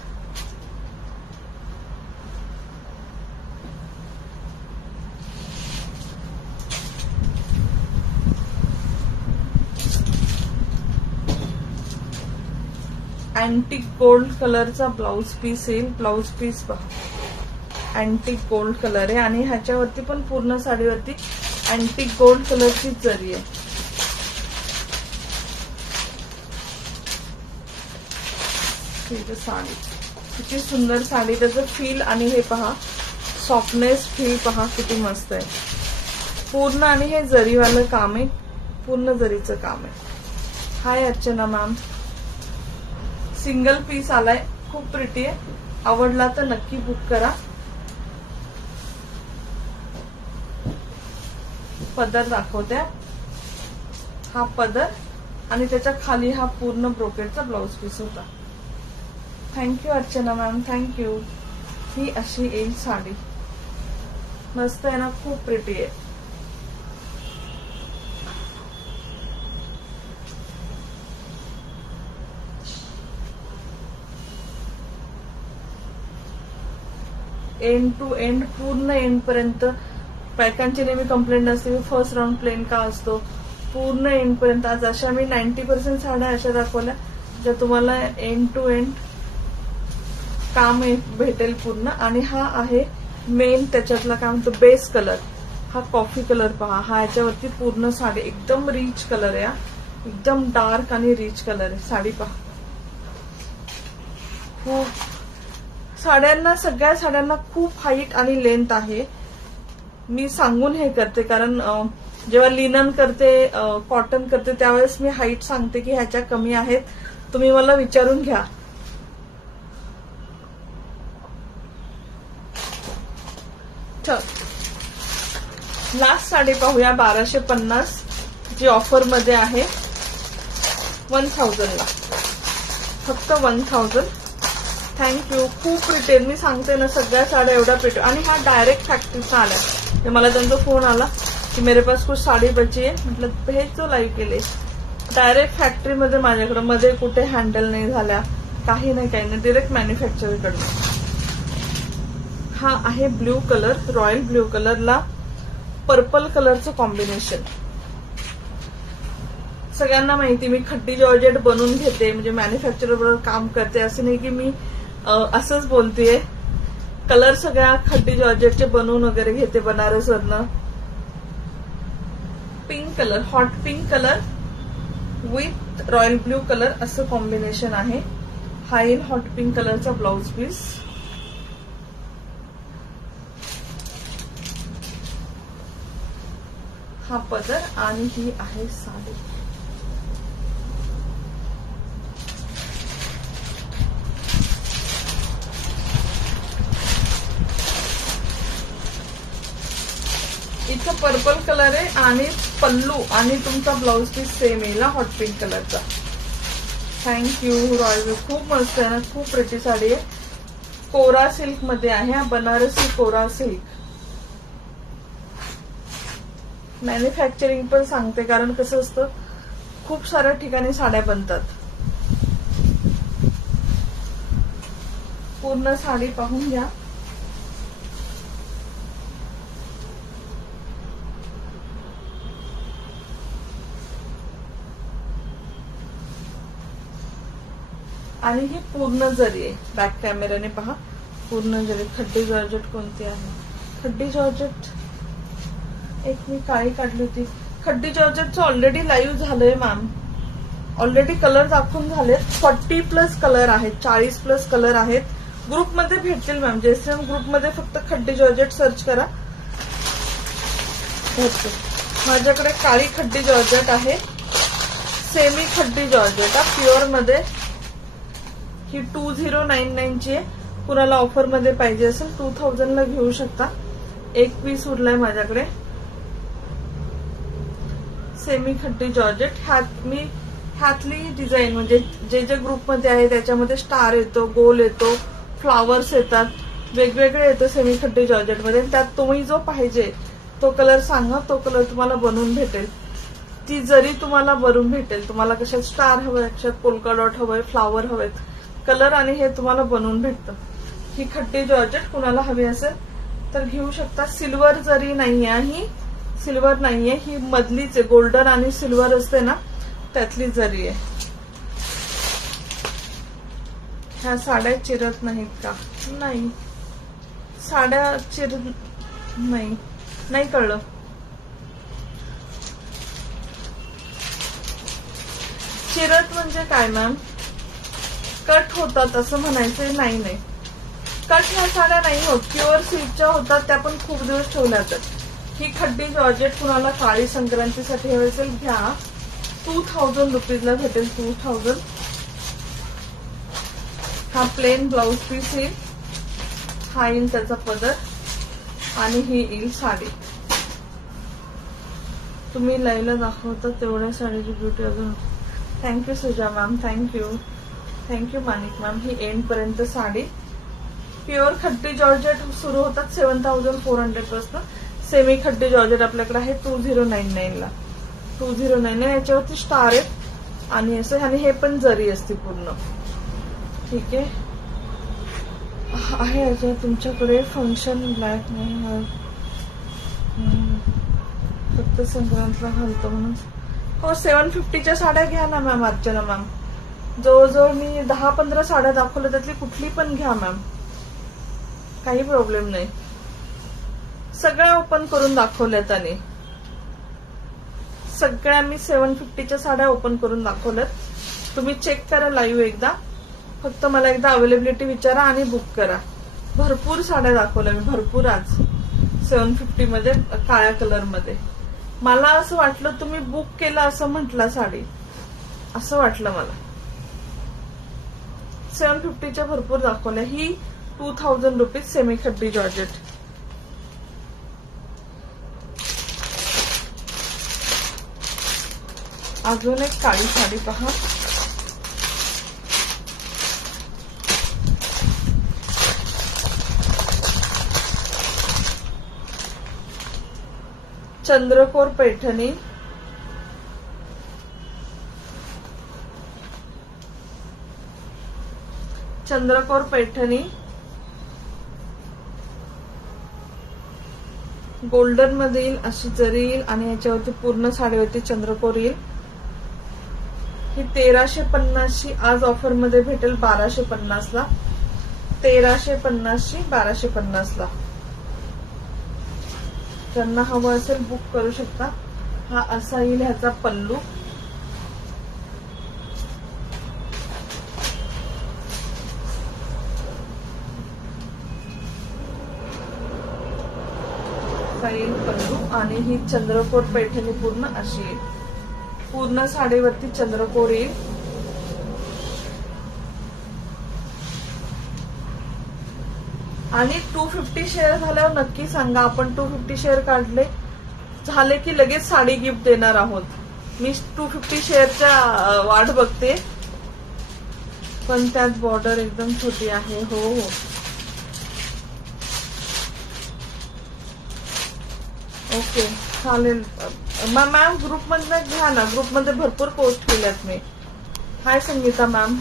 अँटिक गोल्ड कलरचा ब्लाउज पीस येईल. ब्लाउज पीस पहा, अँटिक गोल्ड कलर आहे आणि ह्याच्यावरती पण पूर्ण साडीवरती अँटिक गोल्ड कलरची जरी आहे. साडी किती सुंदर साडी, त्याचं फील आणि हे पहा सॉफ्टनेस, फील पहा किती मस्त आहे पूर्ण. आणि हे जरीवालं काम आहे, पूर्ण जरीचं काम आहे. हाय अर्चना मॅम. सिंगल पीस आलाय, खूप प्रिटी आहे. आवडला तर नक्की बुक करा. पदर दाखवते, हा पदर आणि त्याच्या खाली हा पूर्ण ब्रोकेटचा ब्लाउज पीस होता. Thank you Archana ma'am, thank you. ही अशी येईल साडी, मस्त आहे ना, खूप प्रिटी आहे. एंड टू एंड, पूर्ण एंड पर्यंत. बायकांची नेहमी कंप्लेंट असते की फर्स्ट राऊंड प्लेन का असतो, पूर्ण एंड पर्यंत. आज अशा मी 90% साड्या अशा दाखवल्या ज्या तुम्हाला एंड टू एंड काम भेटेल पूर्ण. आणि हा आहे मेन त्याच्यातला काय म्हणतो बेस कलर, हा कॉफी कलर पहा. हा याच्यावरती पूर्ण साडी एकदम रिच कलर आहे, एकदम डार्क आणि रिच कलर आहे. साडी पहा, खूप साड्यांना, सगळ्या साड्यांना खूप हाईट आणि लेंथ आहे. मी सांगून हे करते कारण जेव्हा लिनन करते, कॉटन करते, त्यावेळेस मी हाईट सांगते की ह्याच्या कमी आहेत, तुम्ही मला विचारून घ्या. लास्ट साडी पाहूया 1250, जी ऑफर मध्ये आहे 1000 ला, फक्त 1000. थँक्यू. खूप रिटेल, मी सांगते ना सगळ्या साड्या एवढ्या प्रिटेल. आणि हा डायरेक्ट फॅक्टरीचा आला, मला त्यांचा फोन आला की मेरे पास कुछ साडी बची है, म्हटलं भेज जो लाईव्ह केले. डायरेक्ट फॅक्टरीमध्ये माझ्याकडे, मध्ये कुठे हँडल नाही झाल्या, काही नाही काही नाही, डिरेक्ट मॅन्युफॅक्चरकडे. हा आहे ब्ल्यू कलर, रॉयल ब्ल्यू कलरला पर्पल कलरचं कॉम्बिनेशन. सगळ्यांना माहिती मी खड्डी जॉर्जेट बनवून घेते, म्हणजे मॅन्युफॅक्चरर बरोबर काम करते. असं नाही की मी असंच बोलतेय. कलर सगळ्या खड्डी जॉर्जेटचे बनवून वगैरे घेते बनारस वरनं. Pink colour, hot pink colour with royal blue colour असं कॉम्बिनेशन आहे. हा येईल हॉट पिंक कलरचा ब्लाउज पीस. हा पदर आणि ही आहे साडी. इथं पर्पल कलर आहे आणि पल्लू आणि तुमचा ब्लाउज पीस सेम येईल हॉट पिंक कलरचा. Thank you royal. खूप मस्त आहे ना, खूप प्रिटी साडी आहे. कोरा सिल्क मध्ये आहे, बनारसी कोरा सिल्क. मॅन्युफॅक्चरिंग पण सांगते, कारण कसं असतं खूप साऱ्या ठिकाणी साड्या बनतात. पूर्ण साडी पाहून घ्या. आणि ही पूर्ण जरी आहे. बॅक कॅमेराने पहा, पूर्ण जरी. खड्डी जॉर्जेट कोणती आहे? खड्डी जॉर्जेट एक मी काळी काढली होती. खड्डी जॉर्जेटचं ऑलरेडी लाईव्ह झालंय मॅम. ऑलरेडी कलर दाखवून झालेत. 40+ कलर आहेत, 40+ कलर आहेत. ग्रुपमध्ये भेटतील मॅम. जेसीएम ग्रुपमध्ये फक्त खड्डी जॉर्जेट सर्च करा, भेटते. माझ्याकडे काळी खड्डी जॉर्जेट आहे, सेमी खड्डी जॉर्जेट हा प्युअर मध्ये. ही 2099 ची आहे. कुणाला ऑफर मध्ये पाहिजे असेल 2000 ला घेऊ शकता. एक पीस उरलाय माझ्याकडे. सेमी खड्डी जॉर्जेट. ह्यातली डिझाईन म्हणजे जे जे ग्रुपमध्ये आहे त्याच्यामध्ये स्टार येतो, गोल येतो, फ्लावर्स येतात, वेगवेगळे येतं सेमी खड्डी जॉर्जेट मध्ये. त्यात तुम्ही जो पाहिजे तो कलर सांगा, तो कलर तुम्हाला बनवून भेटेल. ती जरी तुम्हाला बनवून भेटेल. तुम्हाला कशात स्टार हवंय, कशात पोल्का डॉट हवंय, फ्लावर हवेत, कलर आणि हे तुम्हाला बनवून भेटतं. ही खड्डी जॉर्जेट कुणाला हवी असेल तर घेऊ शकता. सिल्वर जरी नाहीये, ही सिल्वर नाहीये, ही मधलीच आहे. गोल्डन आणि सिल्वर असते ना, त्यातली जरी आहे. ह्या साड्या चिरत नाहीत का? नाही, साड्या चिरत नाही. नाही कळलं. चिरत म्हणजे काय मॅम? कट होतात असं म्हणायचं? नाही नाही, कट ह्या साड्या नाही होत. प्युअर सिल्कच्या होतात, त्या पण खूप दिवस ठेवल्या जातात. ही खड्डी जॉर्जेट कुणाला काळी संक्रांतीसाठी हवी असेल घ्या. 2000 रुपीजला भेटेल. 2000. हा प्लेन ब्लाउज पीस येईल. हा येईल त्याचा पदर आणि ही येईल साडी. तुम्ही लाईव्हला दाखवता तेवढ्या साडीची ब्युटी अजून. Thank you Suja ma'am, thank you Manik ma'am. ही एंड पर्यंत साडी. प्युअर खड्डी जॉर्जेट सुरू होतात 7400 पासून. सेमी खड्डी जॉर्जेट आपल्याकडे आहे 2099 ला. 2099 याच्यावरती स्टार आहेत आणि असं. आणि हे पण जरी असते पूर्ण. ठीक आहे अजय तुमच्याकडे फंक्शन ब्लॅक नाही, फक्त संक्रांतला घालतो म्हणून. हो, 750च्या साड्या घ्या ना मॅम. अर्चना मॅम, जवळजवळ मी 10-15 साड्या दाखवल्या, त्यातली कुठली पण घ्या मॅम, काही प्रॉब्लेम नाही. सगळ्या ओपन करून दाखवल्यात आणि सगळ्या मी 750च्या साड्या ओपन करून दाखवल्यात. तुम्ही चेक करा लाईव्ह एकदा. फक्त मला एकदा अवेलेबिलिटी विचारा आणि बुक करा. भरपूर साड्या दाखवल्या मी, भरपूर. आज 750 मध्ये काळ्या कलर मध्ये. मला असं वाटलं तुम्ही बुक केलं असं म्हटलं साडी, असं वाटलं मला. 750च्या भरपूर दाखवल्या. ही 2000 रुपीज सेमी खड्डी जॉर्जेट. अजून एक काळी साडी पहा. चंद्रकोर पैठणी. चंद्रकोर पैठणी गोल्डन मध्ये येईल, अशी जरी येईल आणि याच्यावरती पूर्ण साडीवरती चंद्रकोर येईल. ही 1350 ची आज ऑफर मध्ये भेटेल 1250 ला. 1350 ची 1250 ला. ज्यांना हवं असेल बुक करू शकता. हा असा येईल ह्याचा पल्लू. येईल पल्लू आणि ही चंद्रकोर पैठणी पूर्ण अशी येईल. पूर्ण साडीवरती चंद्रकोर येईल. आणि 250 शेअर झाल्यावर नक्की सांगा. आपण 250 शेअर काढले झाले की लगेच साडी गिफ्ट देणार आहोत. मी 250 शेअरच्या वाट बघते. पण त्यात बॉर्डर एकदम छोटी आहे. हो हो ओके चालेल. मॅम ग्रुपमधनं घ्या ना. ग्रुपमध्ये भरपूर पोस्ट केल्यात मी. हाय संगीता मॅम.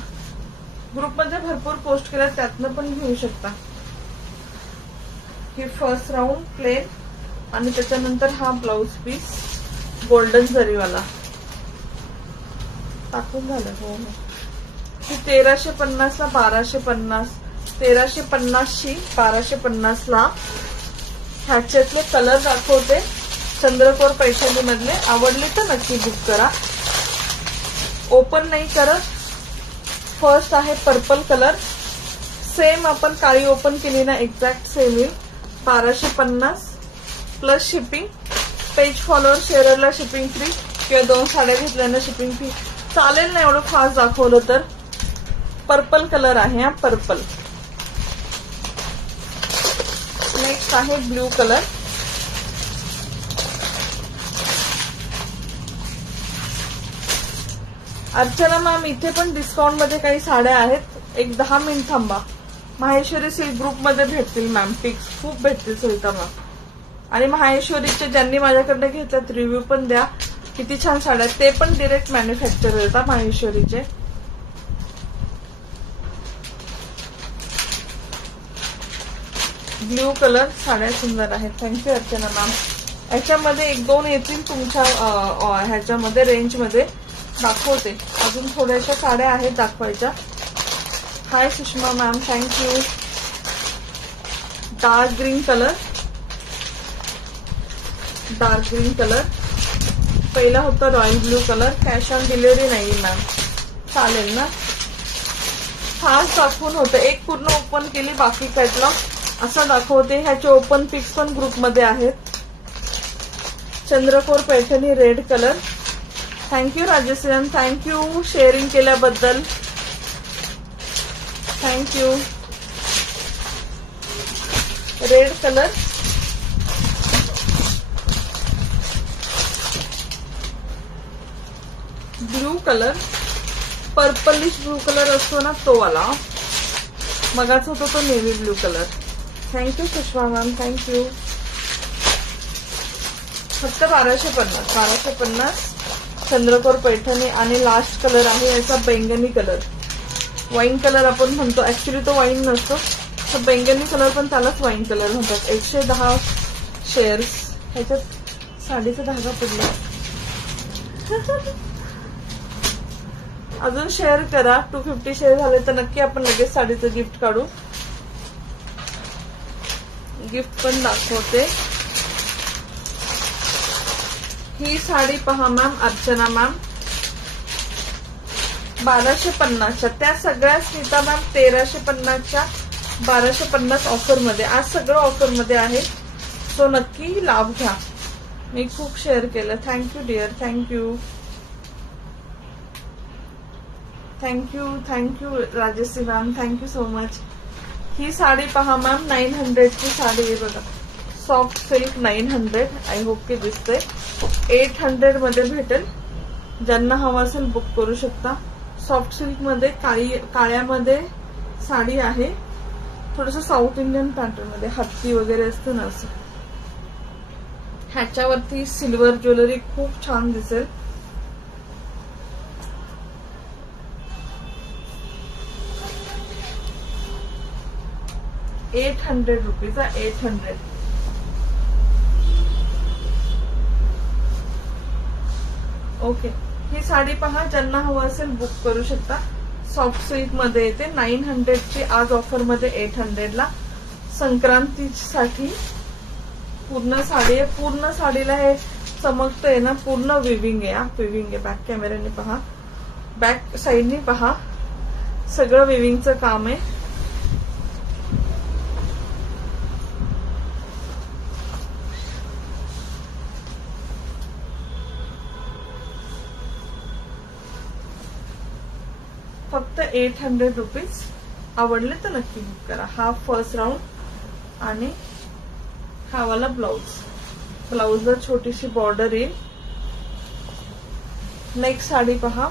ग्रुपमध्ये भरपूर पोस्ट केल्यात त्यातनं पण घेऊ शकता. ही फर्स्ट राऊंड प्लेन आणि त्याच्यानंतर हा ब्लाउज पीस गोल्डन जरीवाला टाकून झालं. हो हो ही 1350 ला 1250. 1350 ची 1250 ला. ह्याच्यातले कलर दाखवते चंद्रकोर पैठणी मधले. आवडले तर नक्की बुक करा. ओपन नाही करत. फर्स्ट आहे पर्पल कलर. सेम आपण काळी ओपन केली ना एक्झॅक्ट सेम येईल. 1250 प्लस शिपिंग. पेज फॉलोअर शेअरला शिपिंग फ्री किंवा 2 साड्या घेतल्यानं शिपिंग फ्री. चालेल ना एवढं फास्ट दाखवलं तर. पर्पल कलर आहे हा पर्पल. नेक्स्ट आहे ब्ल्यू कलर. अर्चना मॅम इथे पण डिस्काउंट मध्ये काही साड्या आहेत. एक 10 मिनिट थांबा. माहेश्वरी सिल्क ग्रुप मध्ये भेटतील मॅम. पिक्स खूप भेटतील सविता मॅम. आणि माहेश्वरीचे ज्यांनी माझ्याकडनं घेतल्यात रिव्ह्यू पण द्या. किती छान साड्या. ते पण डिरेक्ट मॅन्युफॅक्चर येतात माहेश्वरीचे. ब्ल्यू कलर साड्या सुंदर आहेत. Thank you Archana ma'am. याच्यामध्ये 1-2 येतील तुमच्या ह्याच्यामध्ये रेंजमध्ये. दाखवते अजून थोड्याशा साड्या आहेत दाखवायच्या. Hi Sushma ma'am thank you. Dark green colour. Dark green colour. पहिला होता royal blue colour. Cash on delivery नाही मॅम. चालेल ना. फास्ट दाखवून होतं. एक पूर्ण ओपन केली बाकी कॅटलॉग असा दाखवते. ह्याचे ओपन पिक्स पण ग्रुपमध्ये आहेत. चंद्रकोर Paithani red colour. Thank you Rajashree. Thank you sharing केल्याबद्दल. Thank you. Red colour. Blue colour. Purplish blue colour असतो ना तो वाला. मगाच होतो तो navy blue colour. Thank you Sushma ma'am thank you. फक्त 1250. 1250 चंद्रकोर पैठणी. आणि लास्ट कलर आहे याचा बैंगनी कलर. वाईन कलर आपण म्हणतो. ऍक्च्युली तो वाईन नसतो. तर बैंगनी कलर पण त्यालाच वाईन कलर म्हणतात. 110 शेअर्स. ह्याच्यात साडीचा धागा पडला. अजून शेअर करा. 250 शेअर झाले तर नक्की आपण लगेच साडीचं गिफ्ट काढू. गिफ्ट पण दाखवते. ही साडी पहा मॅम अर्चना मॅम. 1250च्या. त्या सगळ्या स्मिता मॅम 1350च्या 1250 ऑफर मध्ये. आज सगळं ऑफर मध्ये आहे. सो नक्की लाभ घ्या. मी खूप शेअर केलं. Thank you dear. Thank you. Thank you. Thank you Rajshri ma'am. Thank you so much. ही साडी पहा मॅम 900 ची साडी आहे बघा. Soft silk 900. आय होप की दिसते. 800 मध्ये भेटेल. ज्यांना हवं असेल बुक करू शकता. सॉफ्ट सिल्क मध्ये काळ्यामध्ये साडी आहे. थोडस साऊथ इंडियन पॅटर्न मध्ये हत्ती वगैरे असतं ना असं. ह्याच्यावरती सिल्वर ज्वेलरी खूप छान दिसेल. ₹800. 800. ओके ही साडी पहा, ज्यांना हवं असेल बुक करू शकता. सॉफ्ट सिल्क मध्ये येते. 900 ची आज ऑफर मध्ये 800 ला. संक्रांतीसाठी पूर्ण साडी आहे. पूर्ण साडीला हे चमकतंय ना, पूर्ण विविंग आहे. विविंग आहे. बॅक कॅमेऱ्याने पहा, बॅक साईडनी पहा, सगळं विविंगचं काम आहे. फक्त 800 रुपीज. आवडले तर नक्की बुक करा. हा फर्स्ट राऊंड आणि हा वाला ब्लाउज. ब्लाउजला छोटीशी बॉर्डर येईल. नेक्स्ट साडी पहा.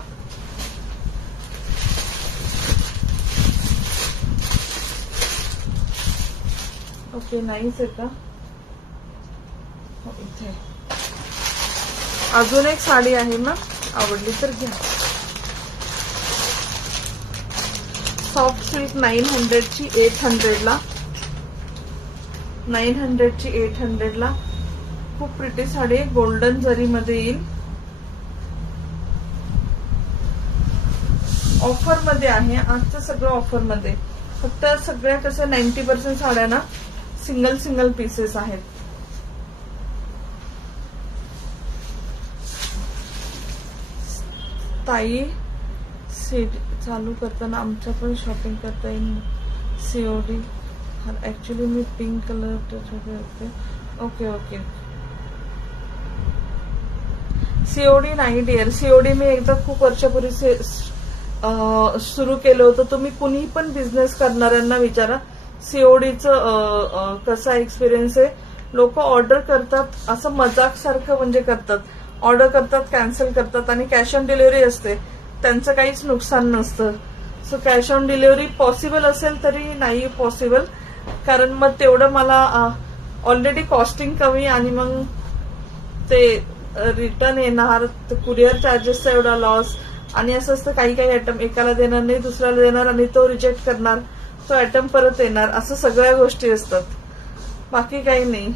ओके, नाहीच आहे का? इथे अजून एक साडी आहे ना, आवडली तर घ्या. सॉफ्ट सिल्क 900 ची 800 ला. 900 ची 800 ला. खूप प्रिटी साडी आहे. गोल्डन जरी मध्ये येईल. ऑफर मध्ये आहे. आजचं सगळं ऑफर मध्ये. फक्त सगळ्या कसं 90% साड्या ना सिंगल सिंगल पीसेस आहेत. ताई चालू करताना आमच्या पण शॉपिंग करता येईल. सीओडी. ऍक्च्युली मी पिंक कलर होते. Okay okay. सीओडी नाही डिअर. सीओडी मी एकदा खूप वर्षापूर्वी सुरू केलं होतं. तुम्ही कुणी पण बिझनेस करणाऱ्यांना विचारा, सीओडीचं कसा एक्सपिरियन्स आहे. लोक ऑर्डर करतात असं मजाक सारखं म्हणजे करतात. ऑर्डर करतात, कॅन्सल करतात आणि कॅश ऑन डिलिव्हरी असते. त्यांचं काहीच नुकसान नसतं. So cash on delivery possible असेल तरी नाही पॉसिबल, कारण मग तेवढं मला ऑलरेडी कॉस्टिंग कमी आणि मग ते रिटर्न येणार, कुरिअर चार्जेसचा एवढा लॉस. आणि असं असतं काही काही आयटम एकाला देणार नाही, दुसऱ्याला देणार आणि तो रिजेक्ट करणार, तो आयटम परत येणार, असं सगळ्या गोष्टी असतात. बाकी काही नाही.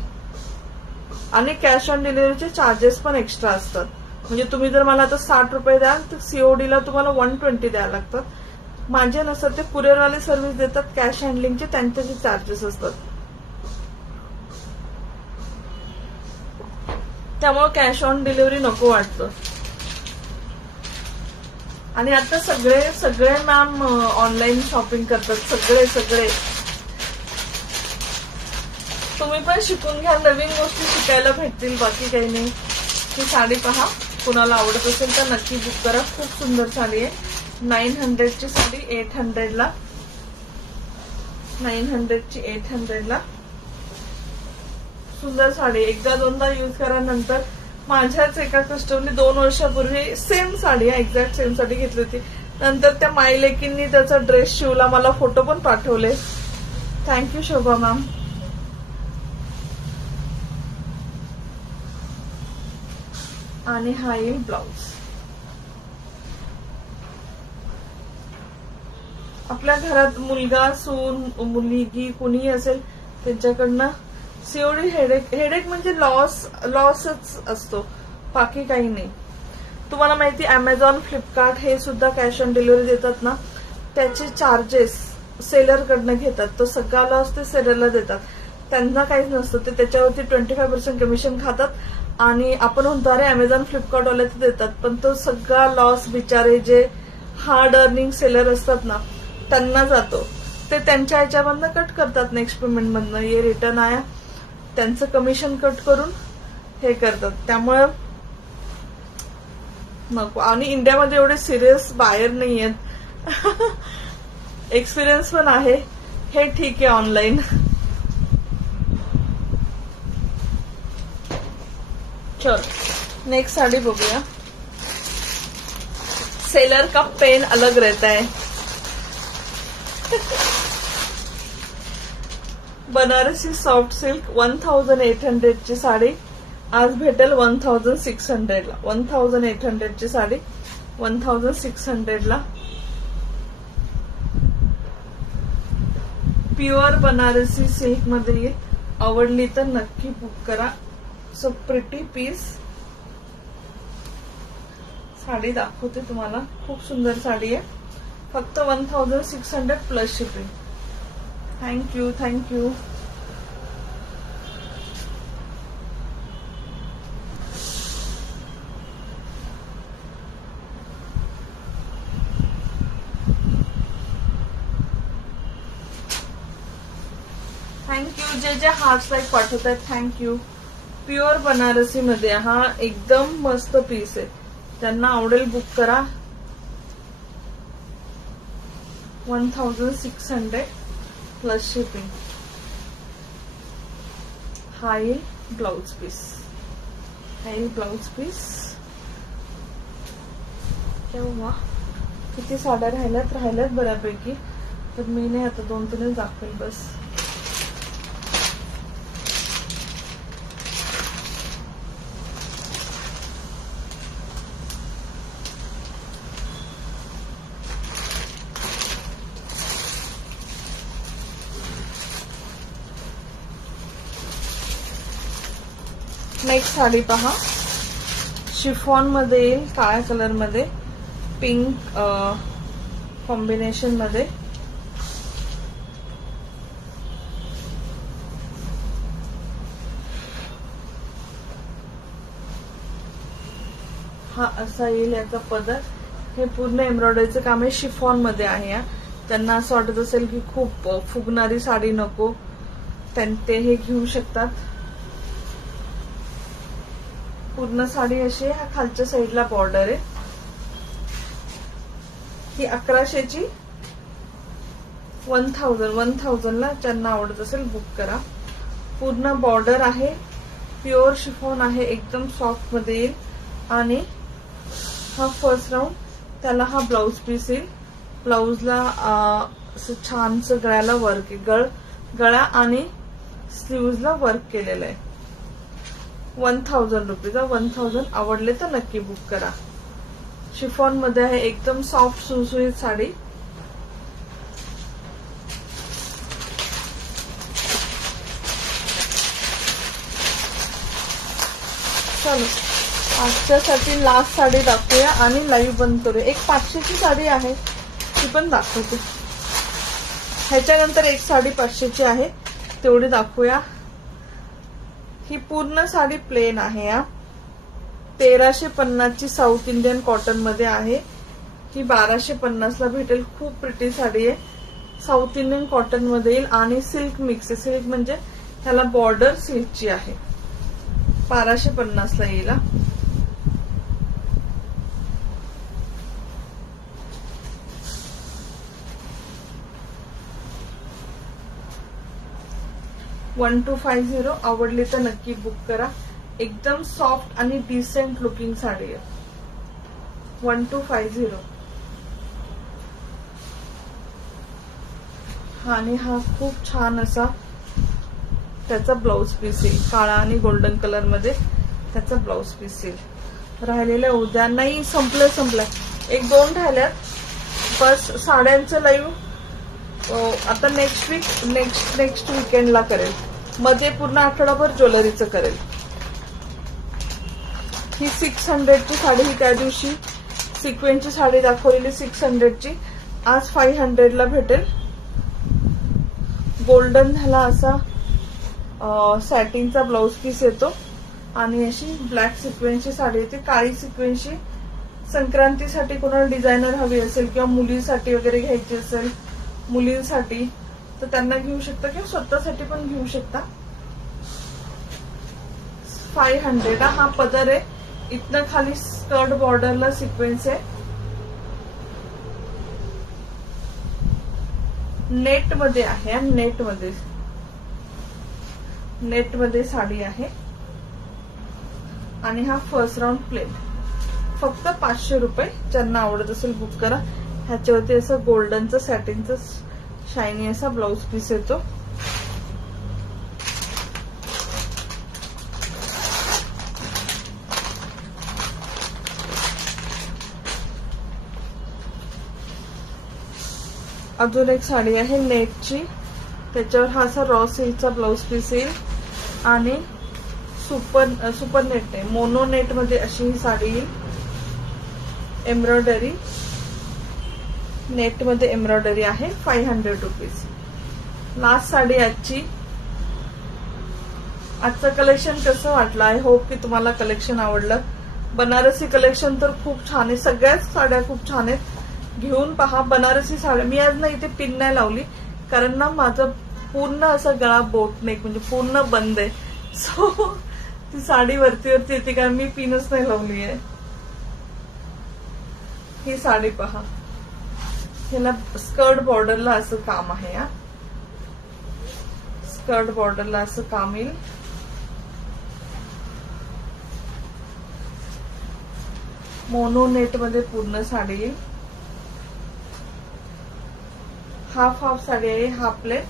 आणि कॅश ऑन डिलिव्हरीचे चार्जेस पण एक्स्ट्रा असतात. म्हणजे तुम्ही जर मला आता 60 रुपये द्याल तर सीओडीला तुम्हाला 120 द्यायला लागतात. माझे नसतात, ते कुरिअरवाले सर्व्हिस देतात कॅश हँडलिंगचे, त्यांचे जे चार्जेस असतात. त्यामुळे कॅश ऑन डिलिव्हरी नको वाटतं. आणि आता सगळे मॅम ऑनलाईन शॉपिंग करतात. सगळे तुम्ही पण शिकून घ्या. नवीन गोष्टी शिकायला भेटतील. बाकी काही नाही. ही साडी पहा, कुणाला आवडत असेल तर नक्की बुक करा. खूप सुंदर साडी आहे. 900 ची साडी 800 ला. 900 ची 800 ला. सुंदर साडी. एकदा दोनदा यूज करा. नंतर माझ्याच एका कस्टमरने 2 वर्षापूर्वी same sari, exact same sari घेतली होती. नंतर त्या माईलेकींनी त्याचा ड्रेस शिवला. मला फोटो पण पाठवले. Thank you Shobha ma'am. आणि हा येईल ब्लाउज. आपल्या घरात मुलगा, सून, मुलगी कुणीही असेल त्यांच्याकडनं सीओडी हेडेक म्हणजे लॉसच असतो. बाकी काही नाही. तुम्हाला माहिती अमेझॉन, फ्लिपकार्ट हे सुद्धा कॅश ऑन डिलिव्हरी देतात ना, त्याचे चार्जेस सेलर कडनं घेतात. तो सगळा लॉस ते सेलरला देतात. त्यांना काहीच नसतं. ते त्याच्यावरती 25% कमिशन खातात. आणि आपण म्हणतो अरे अमेझॉन, फ्लिपकार्ट वाले तर देतात, पण तो सगळा लॉस बिचारे जे हार्ड अर्निंग सेलर असतात ना त्यांना जातो. ते त्यांच्या ह्याच्यामधनं कट करतात. नेक्स्ट पेमेंट मधनं ये रिटर्न आया, त्यांचं कमिशन कट करून हे करतात. त्यामुळे नको. आणि इंडियामध्ये एवढे सिरियस बायर नाही आहेत. एक्सपिरियन्स पण आहे. हे ठीक आहे ऑनलाईन. चल नेक्स्ट साड़ी बघूया. सेलर का पेन अलग रहता है. बनारसी सॉफ्ट सिल्क 1800 ची साडी आज भेटेल 1600 ला. 1800 ची साडी 1600 ला. प्युअर बनारसी सिल्क मध्ये येईल. आवडली तर नक्की बुक करा. So pretty piece. साडी दाखवते तुम्हाला. खूप सुंदर साडी आहे. फक्त 1600 plus shipping. Thank you thank you. Thank you. जे जे हार्ट लाईक पाठवत आहेत थँक्यू. प्युअर बनारसी मध्ये हा एकदम मस्त पीस आहे. ज्यांना आवडेल बुक करा. 1600 प्लस शिपिंग. हा येईल ब्लाउज पीस. हा येईल ब्लाउज पीस. तेव्हा किती साड्या राहिल्यात बऱ्यापैकी. तर मी नाही आता 2-3 दाखवेल बस. नेक्स्ट साडी पहा. शिफॉन मध्ये येईल. काळ्या कलर मध्ये पिंक कॉम्बिनेशन मध्ये. हा असा येईल याचा पदर. हे पूर्ण एम्ब्रॉयडरीचं काम आहे. शिफॉन मध्ये आहे. त्यांना असं वाटत असेल की खूप फुगणारी साडी नको, ते हे घेऊ शकतात. पूर्ण साडी अशी आहे. खालच्या साईडला बॉर्डर आहे. ही 1100ची 1000 ला ज्यांना आवडत असेल बुक करा. पूर्ण बॉर्डर आहे. प्युअर शिफॉन आहे. एकदम सॉफ्ट मध्ये येईल. आणि हा फर्स्ट राऊंड. त्याला हा ब्लाउज पीस येईल. ब्लाउजला असं छानसं गळ्याला वर्क आहे. गळा आणि स्लीव्हजला वर्क केलेलं आहे. 1000 रुपीज. 1000 आवडले तर नक्की बुक करा. शिफॉन मध्ये आहे. एकदम सॉफ्ट सुसुईत साडी. चलो आजच्यासाठी लास्ट साडी दाखवूया आणि लाईव्ह बंद करूया. एक 500ची साडी आहे ती पण दाखवते. ह्याच्यानंतर एक साडी 500ची आहे तेवढी दाखवूया. ही पूर्ण साडी प्लेन आहे. 1350 ची साऊथ इंडियन कॉटन मध्ये आहे. ही 1250 ला भेटेल. खूप प्रिटी साडी आहे. साऊथ इंडियन कॉटन मध्ये येईल आणि सिल्क मिक्स आहे. सिल्क म्हणजे ह्याला बॉर्डर सिल्कची आहे. 1250 ला येईल. $1250. आवडली तर नक्की बुक करा. एकदम सॉफ्ट आणि डिसेंट लुकिंग साडी आहे. 1250. आणि हा खूप छान असा त्याचा ब्लाउज पीस येईल. काळा आणि गोल्डन कलर मध्ये त्याचा ब्लाउज पीस येईल. राहिलेल्या उद्या नाही. संपलंय. 1-2 राहिल्यात बस. साड्यांचं लाईव्ह आता नेक्स्ट वीकेंडला करेल. मध्ये पूर्ण आठवडाभर ज्वेलरीचं करेल. ही 600ची साडी. ही त्या दिवशी सिक्वेन्सची साडी दाखवलेली 600ची. आज 500 ला भेटेल. गोल्डन झाला असा सॅटिनचा ब्लाउज पीस येतो आणि अशी ब्लॅक सिक्वेन्सची साडी येते. काळी सिक्वेन्सची संक्रांतीसाठी कोणाला डिझायनर हवी असेल किंवा मुलीसाठी वगैरे घ्यायची असेल मुलींसाठी तर त्यांना घेऊ शकता किंवा स्वतःसाठी पण घेऊ शकता. 500. हा पदर आहे. इथनं खाली स्कर्ट बॉर्डरला सिक्वेन्स आहे. नेट मध्ये आहे. नेट मध्ये साडी आहे. आणि हा फर्स्ट राऊंड प्लेन. फक्त 500 रुपये. ज्यांना आवडत असेल बुक करा. ह्याच्यावरती असं गोल्डनचं सॅटिनचं शायनी असा ब्लाउज पीस येतो. अजून एक साडी आहे नेटची. त्याच्यावर हा असा रॉ सिल्कचा ब्लाउज पीस येईल आणि सुपर नेट नाही मोनो नेट मध्ये अशी ही साडी येईल. एम्ब्रॉयडरी, नेट मध्ये एम्ब्रॉयडरी आहे. 500 रुपीज. लास्ट साडी आजची. आजचं कलेक्शन कसं वाटलं? आय होप की तुम्हाला कलेक्शन आवडलं. बनारसी कलेक्शन तर खूप छान आहे. सगळ्याच साड्या खूप छान आहेत. घेऊन पहा बनारसी साड्या. मी आज ना इथे पिन नाही लावली कारण ना माझं पूर्ण असं गळा बोट नेक म्हणजे पूर्ण बंद आहे. सो ती साडी वरती येते कारण मी पिनच नाही लावली आहे. ही साडी पहा. ह्याला स्कर्ट बॉर्डरला असं काम आहे. हा स्कर्ट बॉर्डरला असं काम येईल. मोनो नेट मध्ये पूर्ण साडी येईल. हाफ हाफ साडी आहे. हाफ प्लेट,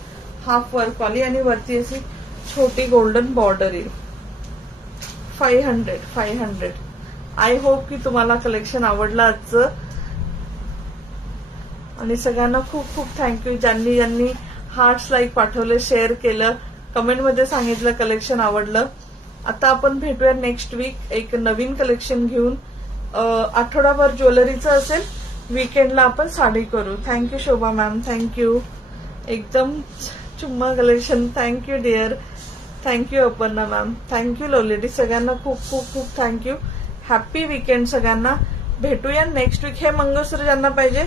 हाफ वर्क वाली आणि वरती अशी छोटी गोल्डन बॉर्डर येईल. 500. आय होप की तुम्हाला कलेक्शन आवडलं आजचं. आणि सगळ्यांना खूप खूप थँक्यू ज्यांनी ज्यांनी हार्ट्स लाईक पाठवले, शेअर केलं, कमेंट मध्ये सांगितलं कलेक्शन आवडलं. आता आपण भेटूया नेक्स्ट वीक एक नवीन कलेक्शन घेऊन. आठवडाभर ज्वेलरीचं असेल. वीकेंडला आपण साडी करू. Thank you Shobha ma'am, thank you. एकदम चुम्मा collection. Thank you dear. Thank you Aparna ma'am. Thank you lovely lady. सगळ्यांना खूप खूप खूप थँक्यू. हॅपी वीकेंड सगळ्यांना. भेटूया नेक्स्ट वीक. हे मंगळसूत्र ज्यांना पाहिजे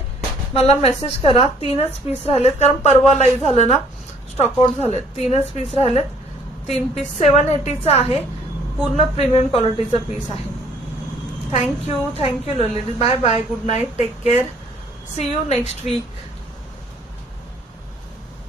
मला मेसेज करा. 3च पीस राहिलेत कारण परवा लाईव्ह झालं ना, स्टॉकआउट झालेत. 3च पीस राहिलेत. 3 पीस 780चं आहे. पूर्ण प्रीमियम क्वालिटीचं पीस आहे. Thank you. Thank you lovely lady. Bye bye. Good night. Take care. See you next weak.